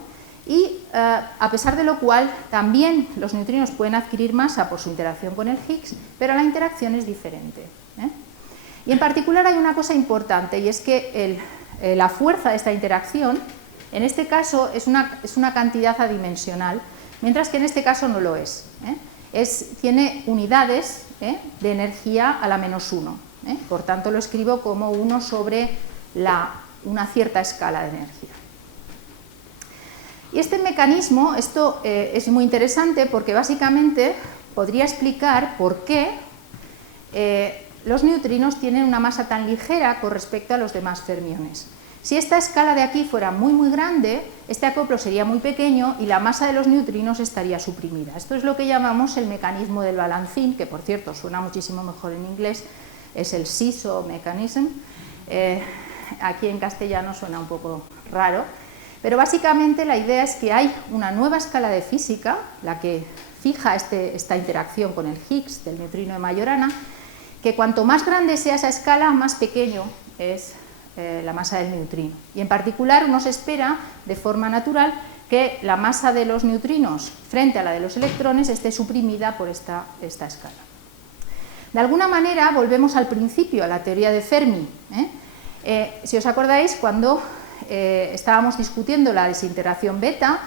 y a pesar de lo cual también los neutrinos pueden adquirir masa por su interacción con el Higgs, pero la interacción es diferente. Y en particular hay una cosa importante, y es que la fuerza de esta interacción, en este caso, es una cantidad adimensional, mientras que en este caso no lo es. Tiene unidades de energía a la -1. Por tanto, lo escribo como 1 sobre una cierta escala de energía. Y este mecanismo, esto es muy interesante porque básicamente podría explicar por qué los neutrinos tienen una masa tan ligera con respecto a los demás fermiones. Si esta escala de aquí fuera muy muy grande, este acoplo sería muy pequeño y la masa de los neutrinos estaría suprimida. Esto es lo que llamamos el mecanismo del balancín, que por cierto suena muchísimo mejor en inglés, es el seesaw mechanism. Aquí en castellano suena un poco raro, pero básicamente la idea es que hay una nueva escala de física, la que fija esta interacción con el Higgs del neutrino de Majorana, que cuanto más grande sea esa escala, más pequeño es la masa del neutrino. Y en particular uno se espera, de forma natural, que la masa de los neutrinos frente a la de los electrones esté suprimida por esta escala. De alguna manera, volvemos al principio, a la teoría de Fermi. Si os acordáis, cuando estábamos discutiendo la desintegración beta,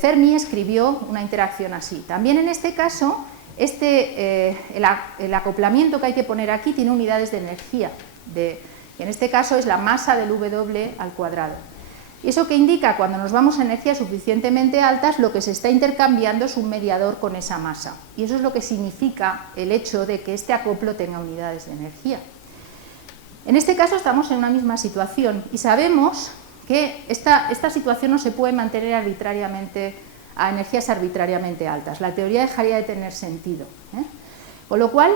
Fermi escribió una interacción así. También en este caso, el acoplamiento que hay que poner aquí tiene unidades de energía, que en este caso es la masa del W al cuadrado. ¿Y eso qué indica? Cuando nos vamos a energías suficientemente altas, lo que se está intercambiando es un mediador con esa masa. Y eso es lo que significa el hecho de que este acoplo tenga unidades de energía. En este caso estamos en una misma situación y sabemos que esta situación no se puede mantener arbitrariamente a energías arbitrariamente altas. La teoría dejaría de tener sentido. Con lo cual,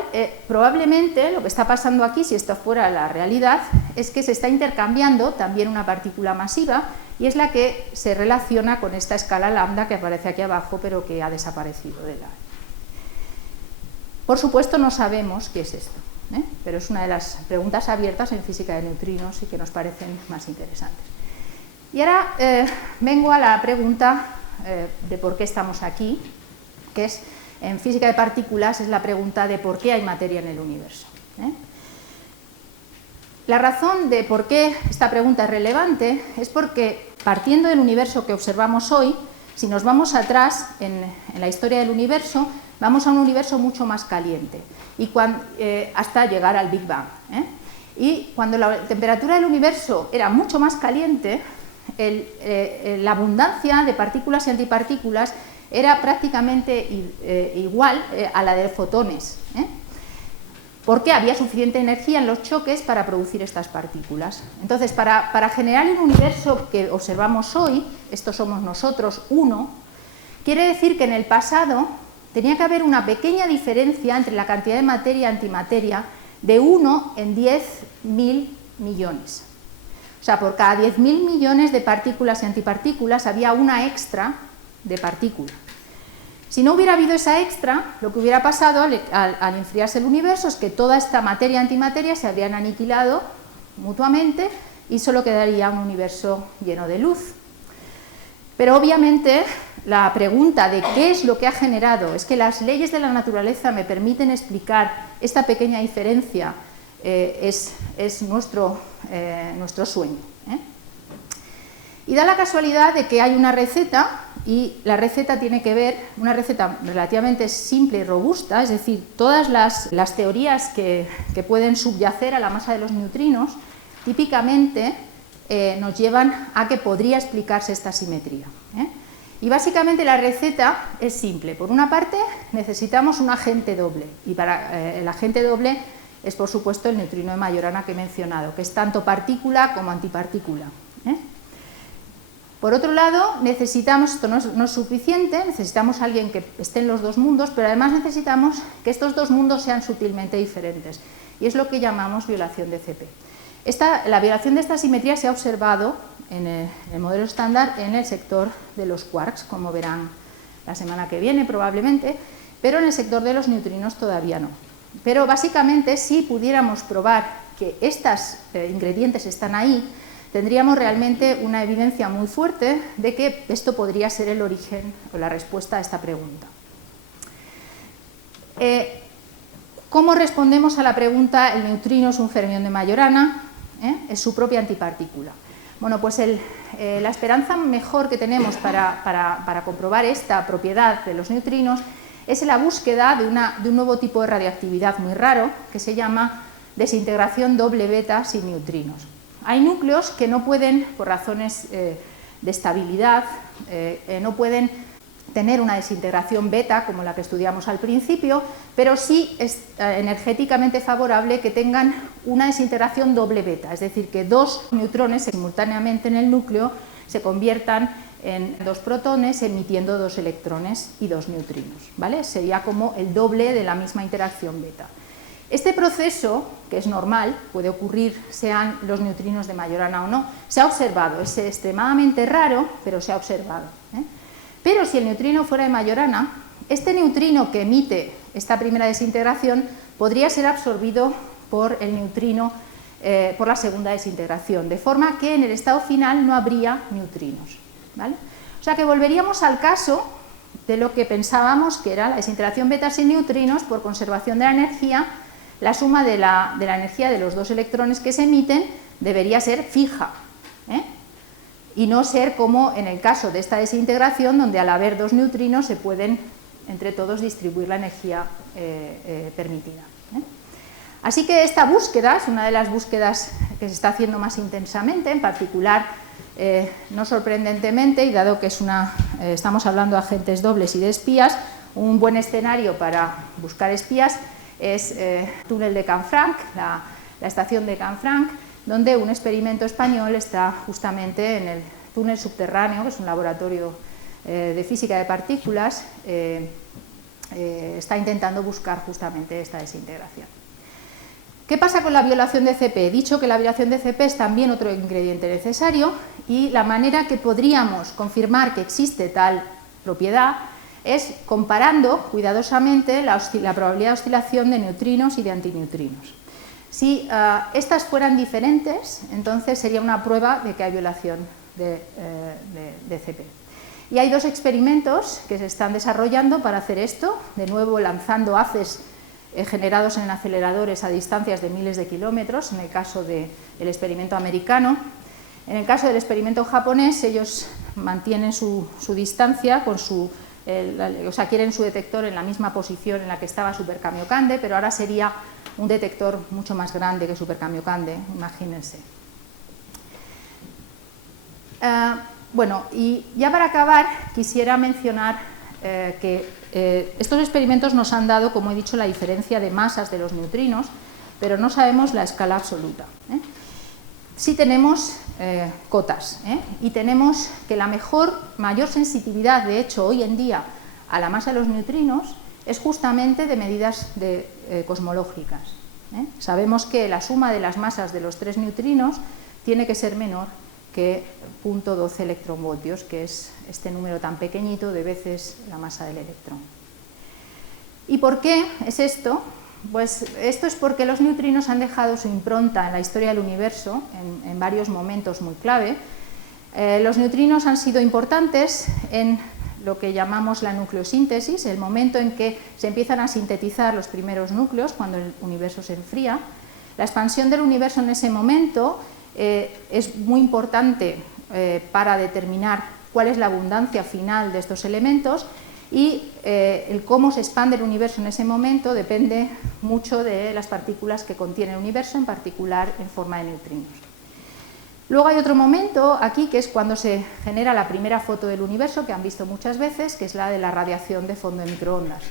probablemente lo que está pasando aquí, si esto fuera la realidad, es que se está intercambiando también una partícula masiva y es la que se relaciona con esta escala lambda que aparece aquí abajo, pero que ha desaparecido de la... Por supuesto, no sabemos qué es esto, pero es una de las preguntas abiertas en física de neutrinos y que nos parecen más interesantes. Y ahora vengo a la pregunta de por qué estamos aquí, que es... En física de partículas es la pregunta de por qué hay materia en el universo. La razón de por qué esta pregunta es relevante es porque, partiendo del universo que observamos hoy, si nos vamos atrás en la historia del universo, vamos a un universo mucho más caliente hasta llegar al Big Bang. Y cuando la temperatura del universo era mucho más caliente, la abundancia de partículas y antipartículas era prácticamente igual a la de fotones, porque había suficiente energía en los choques para producir estas partículas. Entonces, para generar el universo que observamos hoy, estos somos nosotros, 1, quiere decir que en el pasado tenía que haber una pequeña diferencia entre la cantidad de materia y antimateria de 1 en 10.000 millones. O sea, por cada 10.000 millones de partículas y antipartículas había una extra de partícula. Si no hubiera habido esa extra, lo que hubiera pasado al enfriarse el universo es que toda esta materia y antimateria se habrían aniquilado mutuamente y solo quedaría un universo lleno de luz. Pero obviamente la pregunta de qué es lo que ha generado, es que las leyes de la naturaleza me permiten explicar esta pequeña diferencia, es nuestro sueño. Y da la casualidad de que hay una receta, y la receta tiene que ver, una receta relativamente simple y robusta, es decir, todas las teorías que pueden subyacer a la masa de los neutrinos típicamente nos llevan a que podría explicarse esta simetría. Y básicamente la receta es simple. Por una parte necesitamos un agente doble, y para el agente doble es por supuesto el neutrino de Majorana que he mencionado, que es tanto partícula como antipartícula. Por otro lado, necesitamos, esto no es suficiente, necesitamos a alguien que esté en los dos mundos, pero además necesitamos que estos dos mundos sean sutilmente diferentes, y es lo que llamamos violación de CP. La violación de esta simetría se ha observado en el modelo estándar en el sector de los quarks, como verán la semana que viene probablemente, pero en el sector de los neutrinos todavía no. Pero básicamente, si pudiéramos probar que estos ingredientes están ahí, tendríamos realmente una evidencia muy fuerte de que esto podría ser el origen o la respuesta a esta pregunta. ¿Cómo respondemos a la pregunta el neutrino es un fermión de Majorana? Es su propia antipartícula. Bueno, pues la esperanza mejor que tenemos para comprobar esta propiedad de los neutrinos es la búsqueda de un nuevo tipo de radiactividad muy raro que se llama desintegración doble beta sin neutrinos. Hay núcleos que no pueden, por razones de estabilidad, no pueden tener una desintegración beta como la que estudiamos al principio, pero sí es energéticamente favorable que tengan una desintegración doble beta, es decir, que dos neutrones simultáneamente en el núcleo se conviertan en dos protones emitiendo dos electrones y dos neutrinos, ¿vale? Sería como el doble de la misma interacción beta. Este proceso, que es normal, puede ocurrir sean los neutrinos de Majorana o no, se ha observado, es extremadamente raro, pero se ha observado. Pero si el neutrino fuera de Majorana, este neutrino que emite esta primera desintegración podría ser absorbido por el neutrino, por la segunda desintegración, de forma que en el estado final no habría neutrinos, ¿vale? O sea que volveríamos al caso de lo que pensábamos que era la desintegración beta sin neutrinos por conservación de la energía. La suma de la energía de los dos electrones que se emiten debería ser fija, y no ser como en el caso de esta desintegración, donde al haber dos neutrinos se pueden entre todos distribuir la energía permitida. Así que esta búsqueda es una de las búsquedas que se está haciendo más intensamente, en particular, no sorprendentemente, y dado que estamos hablando de agentes dobles y de espías, un buen escenario para buscar espías es el túnel de Canfranc, la estación de Canfranc, donde un experimento español está justamente en el túnel subterráneo, que es un laboratorio de física de partículas, está intentando buscar justamente esta desintegración. ¿Qué pasa con la violación de CP? He dicho que la violación de CP es también otro ingrediente necesario, y la manera que podríamos confirmar que existe tal propiedad es comparando cuidadosamente la probabilidad de oscilación de neutrinos y de antineutrinos. Si estas fueran diferentes, entonces sería una prueba de que hay violación de CP. Y hay dos experimentos que se están desarrollando para hacer esto, de nuevo lanzando haces generados en aceleradores a distancias de miles de kilómetros, en el caso del experimento americano. En el caso del experimento japonés, ellos mantienen su distancia con quieren su detector en la misma posición en la que estaba Super Kamiokande, pero ahora sería un detector mucho más grande que Super Kamiokande, imagínense. Bueno, y ya para acabar quisiera mencionar que estos experimentos nos han dado, como he dicho, la diferencia de masas de los neutrinos, pero no sabemos la escala absoluta. Sí tenemos cotas, y tenemos que la mayor sensitividad, de hecho, hoy en día a la masa de los neutrinos es justamente de medidas cosmológicas. Sabemos que la suma de las masas de los tres neutrinos tiene que ser menor que 0.12 electronvoltios, que es este número tan pequeñito de veces la masa del electrón. ¿Y por qué es esto? Pues esto es porque los neutrinos han dejado su impronta en la historia del universo en varios momentos muy clave. Los neutrinos han sido importantes en lo que llamamos la nucleosíntesis, el momento en que se empiezan a sintetizar los primeros núcleos, cuando el universo se enfría. La expansión del universo en ese momento es muy importante para determinar cuál es la abundancia final de estos elementos, y el cómo se expande el universo en ese momento depende mucho de las partículas que contiene el universo, en particular en forma de neutrinos. Luego hay otro momento aquí que es cuando se genera la primera foto del universo, que han visto muchas veces, que es la de la radiación de fondo de microondas.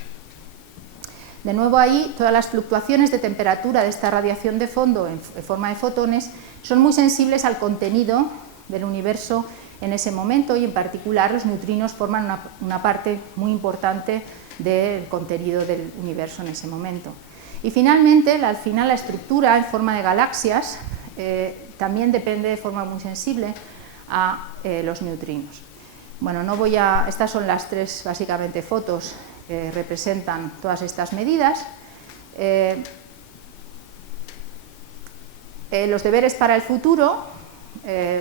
De nuevo ahí, todas las fluctuaciones de temperatura de esta radiación de fondo en forma de fotones son muy sensibles al contenido del universo en ese momento, y en particular los neutrinos forman una parte muy importante del contenido del universo en ese momento. Y finalmente, al final, la estructura en forma de galaxias también depende de forma muy sensible a los neutrinos. Bueno, estas son las tres básicamente fotos que representan todas estas medidas. Los deberes para el futuro,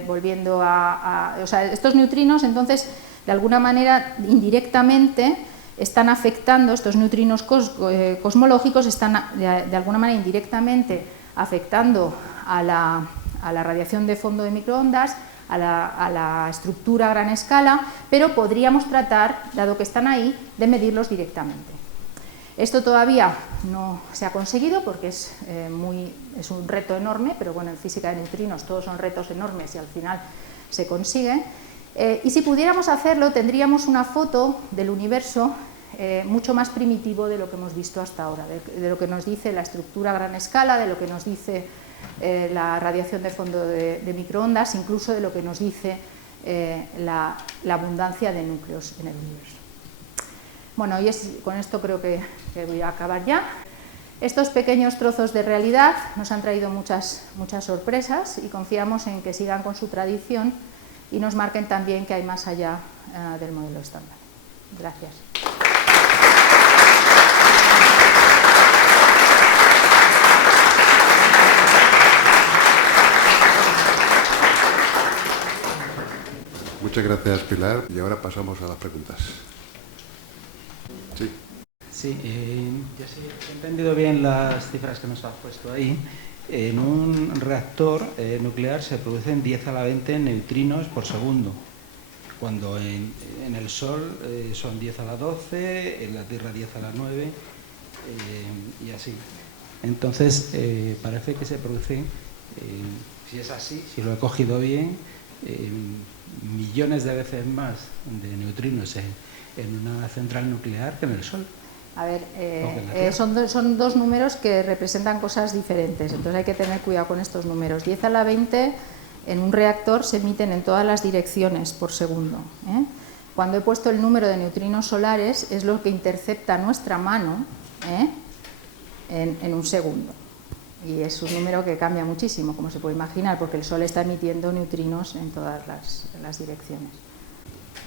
volviendo o sea, estos neutrinos, entonces, de alguna manera, indirectamente, están afectando, estos neutrinos cosmológicos están de alguna manera indirectamente afectando a la radiación de fondo de microondas, a la estructura a gran escala, pero podríamos tratar, dado que están ahí, de medirlos directamente. Esto todavía no se ha conseguido porque es un reto enorme, pero bueno, en física de neutrinos todos son retos enormes y al final se consigue. Y si pudiéramos hacerlo, tendríamos una foto del universo mucho más primitivo de lo que hemos visto hasta ahora, de lo que nos dice la estructura a gran escala, de lo que nos dice la radiación de fondo de microondas, incluso de lo que nos dice la abundancia de núcleos en el universo. Bueno, y con esto creo que voy a acabar ya. Estos pequeños trozos de realidad nos han traído muchas sorpresas y confiamos en que sigan con su tradición y nos marquen también que hay más allá del modelo estándar. Gracias. Muchas gracias, Pilar. Y ahora pasamos a las preguntas. Sí. Sí, yo sí he entendido bien las cifras que nos has puesto ahí. En un reactor nuclear se producen 10 a la 20 neutrinos por segundo, cuando en el Sol son 10 a la 12, en la Tierra 10 a la 9 y así. Entonces, parece que se producen, si es así, si lo he cogido bien, millones de veces más de neutrinos en una central nuclear que en el Sol. A ver, son dos números que representan cosas diferentes, entonces hay que tener cuidado con estos números. 10 a la 20 en un reactor se emiten en todas las direcciones por segundo. Cuando he puesto el número de neutrinos solares es lo que intercepta nuestra mano en un segundo. Y es un número que cambia muchísimo, como se puede imaginar, porque el Sol está emitiendo neutrinos en todas las direcciones.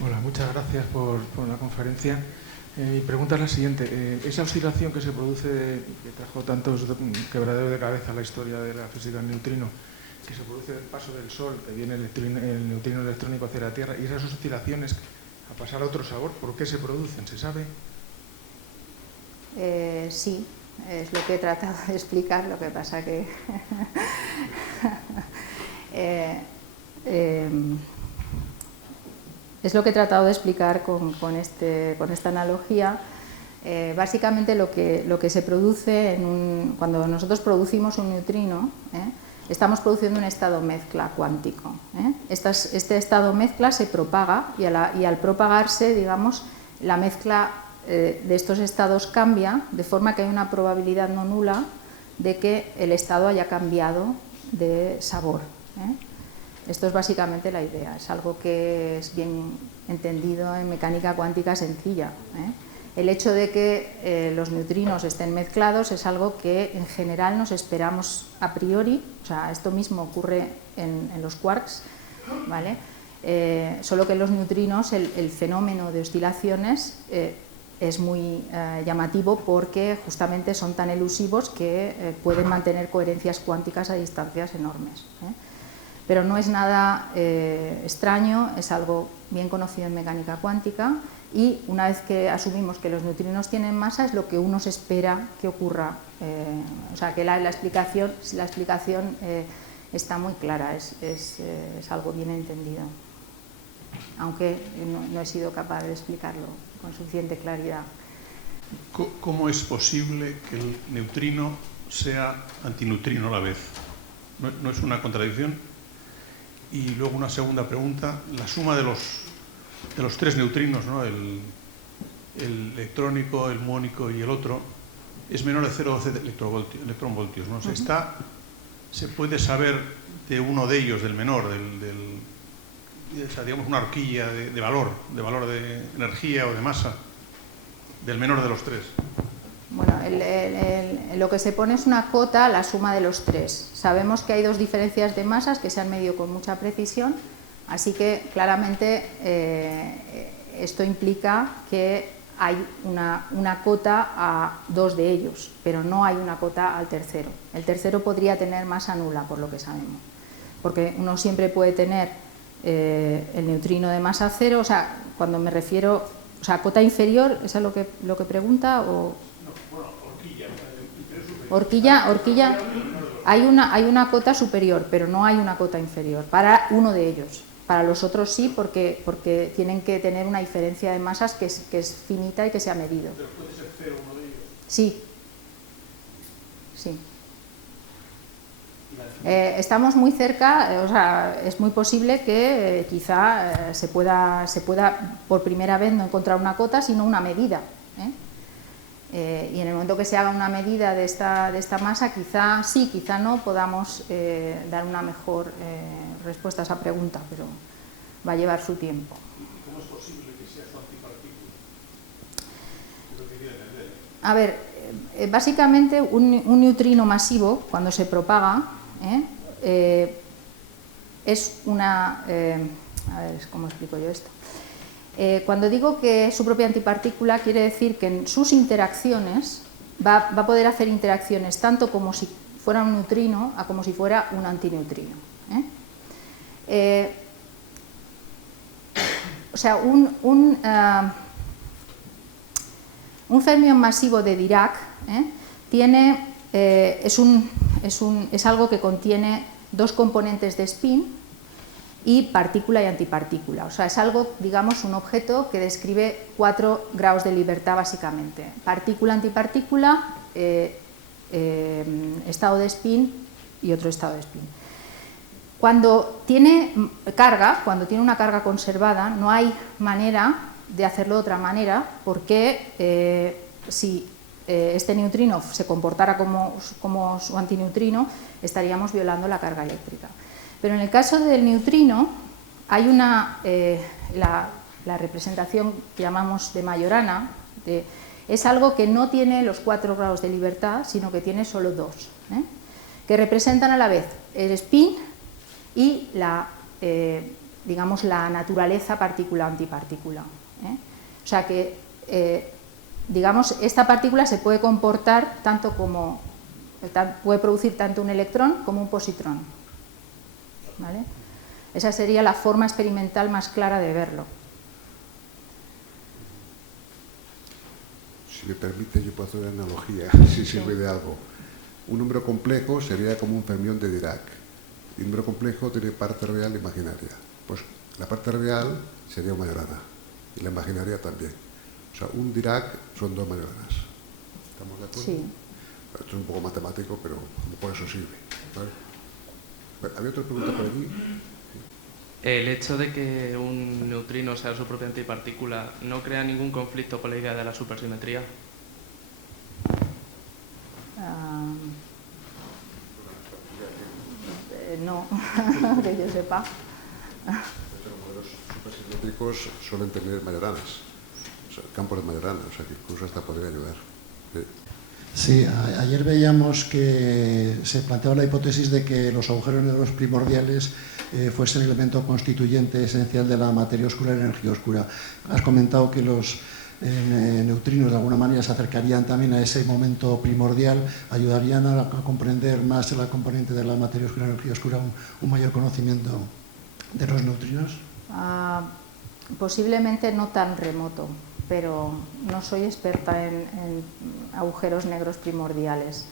Hola, muchas gracias por la conferencia. Mi pregunta es la siguiente. Esa oscilación que se produce, que trajo tantos quebraderos de cabeza a la historia de la física del neutrino, que se produce el paso del Sol, que viene el neutrino electrónico hacia la Tierra, y esas oscilaciones, a pasar a otro sabor, ¿por qué se producen? ¿Se sabe? Sí, es lo que he tratado de explicar, lo que pasa que... es lo que he tratado de explicar con esta analogía. Básicamente lo que se produce cuando nosotros producimos un neutrino, estamos produciendo un estado mezcla cuántico. Este estado mezcla se propaga y al propagarse, digamos, la mezcla de estos estados cambia, de forma que hay una probabilidad no nula de que el estado haya cambiado de sabor. Esto es básicamente la idea, es algo que es bien entendido en mecánica cuántica sencilla. El hecho de que los neutrinos estén mezclados es algo que en general nos esperamos a priori, o sea, esto mismo ocurre en los quarks, ¿vale? Solo que en los neutrinos el fenómeno de oscilaciones es muy llamativo porque justamente son tan elusivos que pueden mantener coherencias cuánticas a distancias enormes. Pero no es nada extraño, es algo bien conocido en mecánica cuántica y una vez que asumimos que los neutrinos tienen masa es lo que uno se espera que ocurra. O sea, que la explicación está muy clara, es algo bien entendido, aunque no he sido capaz de explicarlo con suficiente claridad. ¿Cómo es posible que el neutrino sea antineutrino a la vez? ¿No es una contradicción? Y luego una segunda pregunta, la suma de los tres neutrinos, ¿no? el electrónico, el muónico y el otro, es menor de 0,12 electronvoltios, ¿no? O sea, se puede saber de uno de ellos, del menor, o sea, digamos una horquilla de valor de energía o de masa, del menor de los tres. Bueno, lo que se pone es una cota a la suma de los tres. Sabemos que hay dos diferencias de masas que se han medido con mucha precisión, así que claramente esto implica que hay una cota a dos de ellos, pero no hay una cota al tercero. El tercero podría tener masa nula, por lo que sabemos, porque uno siempre puede tener el neutrino de masa cero, o sea, cuando me refiero, o sea, cota inferior, ¿es lo que pregunta? O... Horquilla, hay una cota superior, pero no hay una cota inferior para uno de ellos. Para los otros sí, porque tienen que tener una diferencia de masas que es finita y que se ha medido. ¿Pero puede ser cero uno de ellos? Sí. Sí. Estamos muy cerca, o sea, es muy posible que quizá se pueda por primera vez no encontrar una cota, sino una medida. Y en el momento que se haga una medida de esta masa, quizá sí, quizá no, podamos dar una mejor respuesta a esa pregunta, pero va a llevar su tiempo. ¿Y cómo es posible que sea su antipartícula? Es lo que quería entender. A ver, básicamente un neutrino masivo, cuando se propaga, es una... a ver, ¿cómo explico yo esto? Cuando digo que es su propia antipartícula, quiere decir que en sus interacciones va a poder hacer interacciones tanto como si fuera un neutrino a como si fuera un antineutrino. O sea, un fermión masivo de Dirac tiene, es algo que contiene dos componentes de spin y partícula y antipartícula. O sea, es algo, digamos, un objeto que describe 4 grados de libertad básicamente. Partícula, antipartícula, estado de spin y otro estado de spin. Cuando tiene carga, cuando tiene una carga conservada, no hay manera de hacerlo de otra manera, porque si este neutrino se comportara como su antineutrino, estaríamos violando la carga eléctrica. Pero en el caso del neutrino hay la representación que llamamos de Majorana, es algo que no tiene los 4 grados de libertad, sino que tiene solo 2, que representan a la vez el spin y digamos, la naturaleza partícula-antipartícula. O sea que, digamos, esta partícula se puede comportar puede producir tanto un electrón como un positrón. ¿Vale? Esa sería la forma experimental más clara de verlo. Si me permite, yo puedo hacer una analogía, si sirve de algo. Un número complejo sería como un fermión de Dirac. Y un número complejo tiene parte real e imaginaria. Pues la parte real sería una Majorana y la imaginaria también. O sea, un Dirac son 2 Majoranas. ¿Estamos de acuerdo? Sí. Esto es un poco matemático, pero por eso sirve, ¿vale? ¿Había otra pregunta por aquí? El hecho de que un neutrino sea su propia antipartícula no crea ningún conflicto con la idea de la supersimetría. No, que yo sepa. Los modelos supersimétricos suelen tener Majoranas, o sea, campos de Majorana, o sea que incluso hasta podría ayudar. Sí, ayer veíamos que se planteaba la hipótesis de que los agujeros negros primordiales fuesen el elemento constituyente esencial de la materia oscura y la energía oscura. Has comentado que los neutrinos de alguna manera se acercarían también a ese momento primordial, ayudarían a comprender más la componente de la materia oscura y la energía oscura, un mayor conocimiento de los neutrinos. Posiblemente no tan remoto, pero no soy experta en agujeros negros primordiales.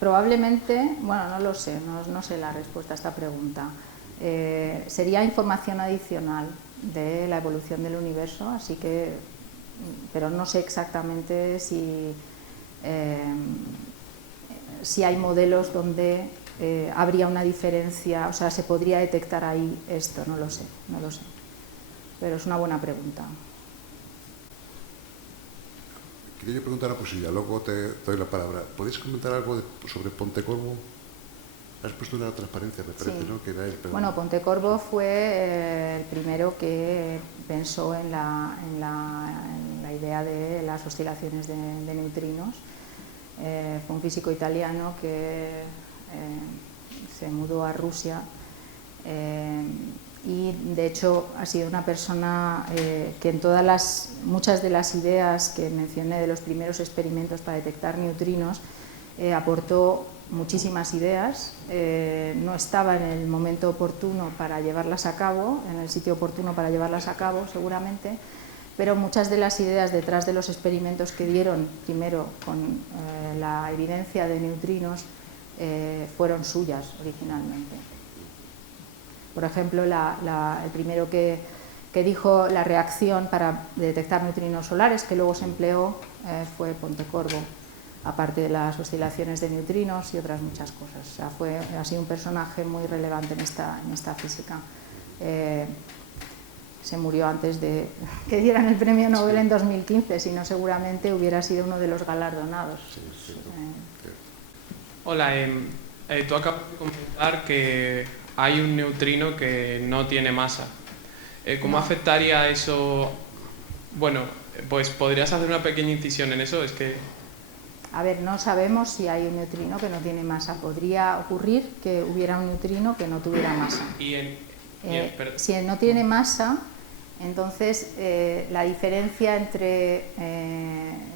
Probablemente, bueno, no lo sé, no sé la respuesta a esta pregunta. Sería información adicional de la evolución del universo, así que, pero no sé exactamente si hay modelos donde habría una diferencia, o sea, se podría detectar ahí esto, no lo sé. Pero es una buena pregunta. Quería yo preguntar una cosilla, luego te doy la palabra. ¿Podéis comentar algo sobre Pontecorvo? Has puesto una transparencia, me parece, Sí. ¿no? Que era el Bueno, Pontecorvo fue el primero que pensó en la idea de las oscilaciones de neutrinos. Fue un físico italiano que se mudó a Rusia y de hecho ha sido una persona que en muchas de las ideas que mencioné de los primeros experimentos para detectar neutrinos aportó muchísimas ideas, no estaba en el momento oportuno para llevarlas a cabo, en el sitio oportuno para llevarlas a cabo seguramente, pero muchas de las ideas detrás de los experimentos que dieron primero con la evidencia de neutrinos fueron suyas originalmente. Por ejemplo, el primero que dijo la reacción para detectar neutrinos solares, que luego se empleó, fue Pontecorvo, aparte de las oscilaciones de neutrinos y otras muchas cosas. O sea, ha sido un personaje muy relevante en esta física. Se murió antes de que dieran el premio Nobel en 2015, si no seguramente hubiera sido uno de los galardonados. Hola, tú acabas de comentar que hay un neutrino que no tiene masa. ¿Cómo afectaría eso? Bueno, pues podrías hacer una pequeña incisión en eso, es que... A ver, no sabemos si hay un neutrino que no tiene masa. Podría ocurrir que hubiera un neutrino que no tuviera masa. Si no tiene masa, entonces la diferencia entre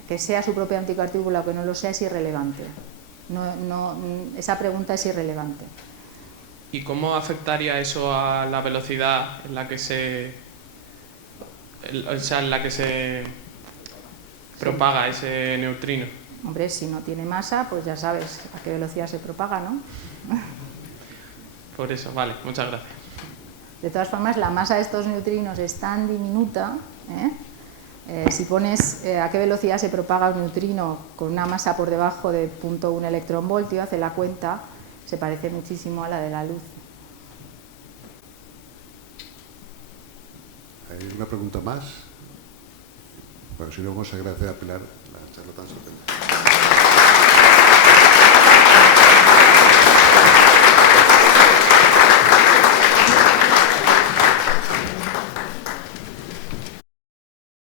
que sea su propia antipartícula o que no lo sea es irrelevante. Esa pregunta es irrelevante. ¿Y cómo afectaría eso a la velocidad en la que se propaga ese neutrino? Hombre, si no tiene masa, pues ya sabes a qué velocidad se propaga, ¿no? Por eso, vale, muchas gracias. De todas formas, la masa de estos neutrinos es tan diminuta, si pones a qué velocidad se propaga un neutrino con una masa por debajo de 0.1 electronvoltio, hace la cuenta, se parece muchísimo a la de la luz. ¿Hay una pregunta más? Bueno, si no, vamos a agradecer a Pilar la charla tan sorprendente.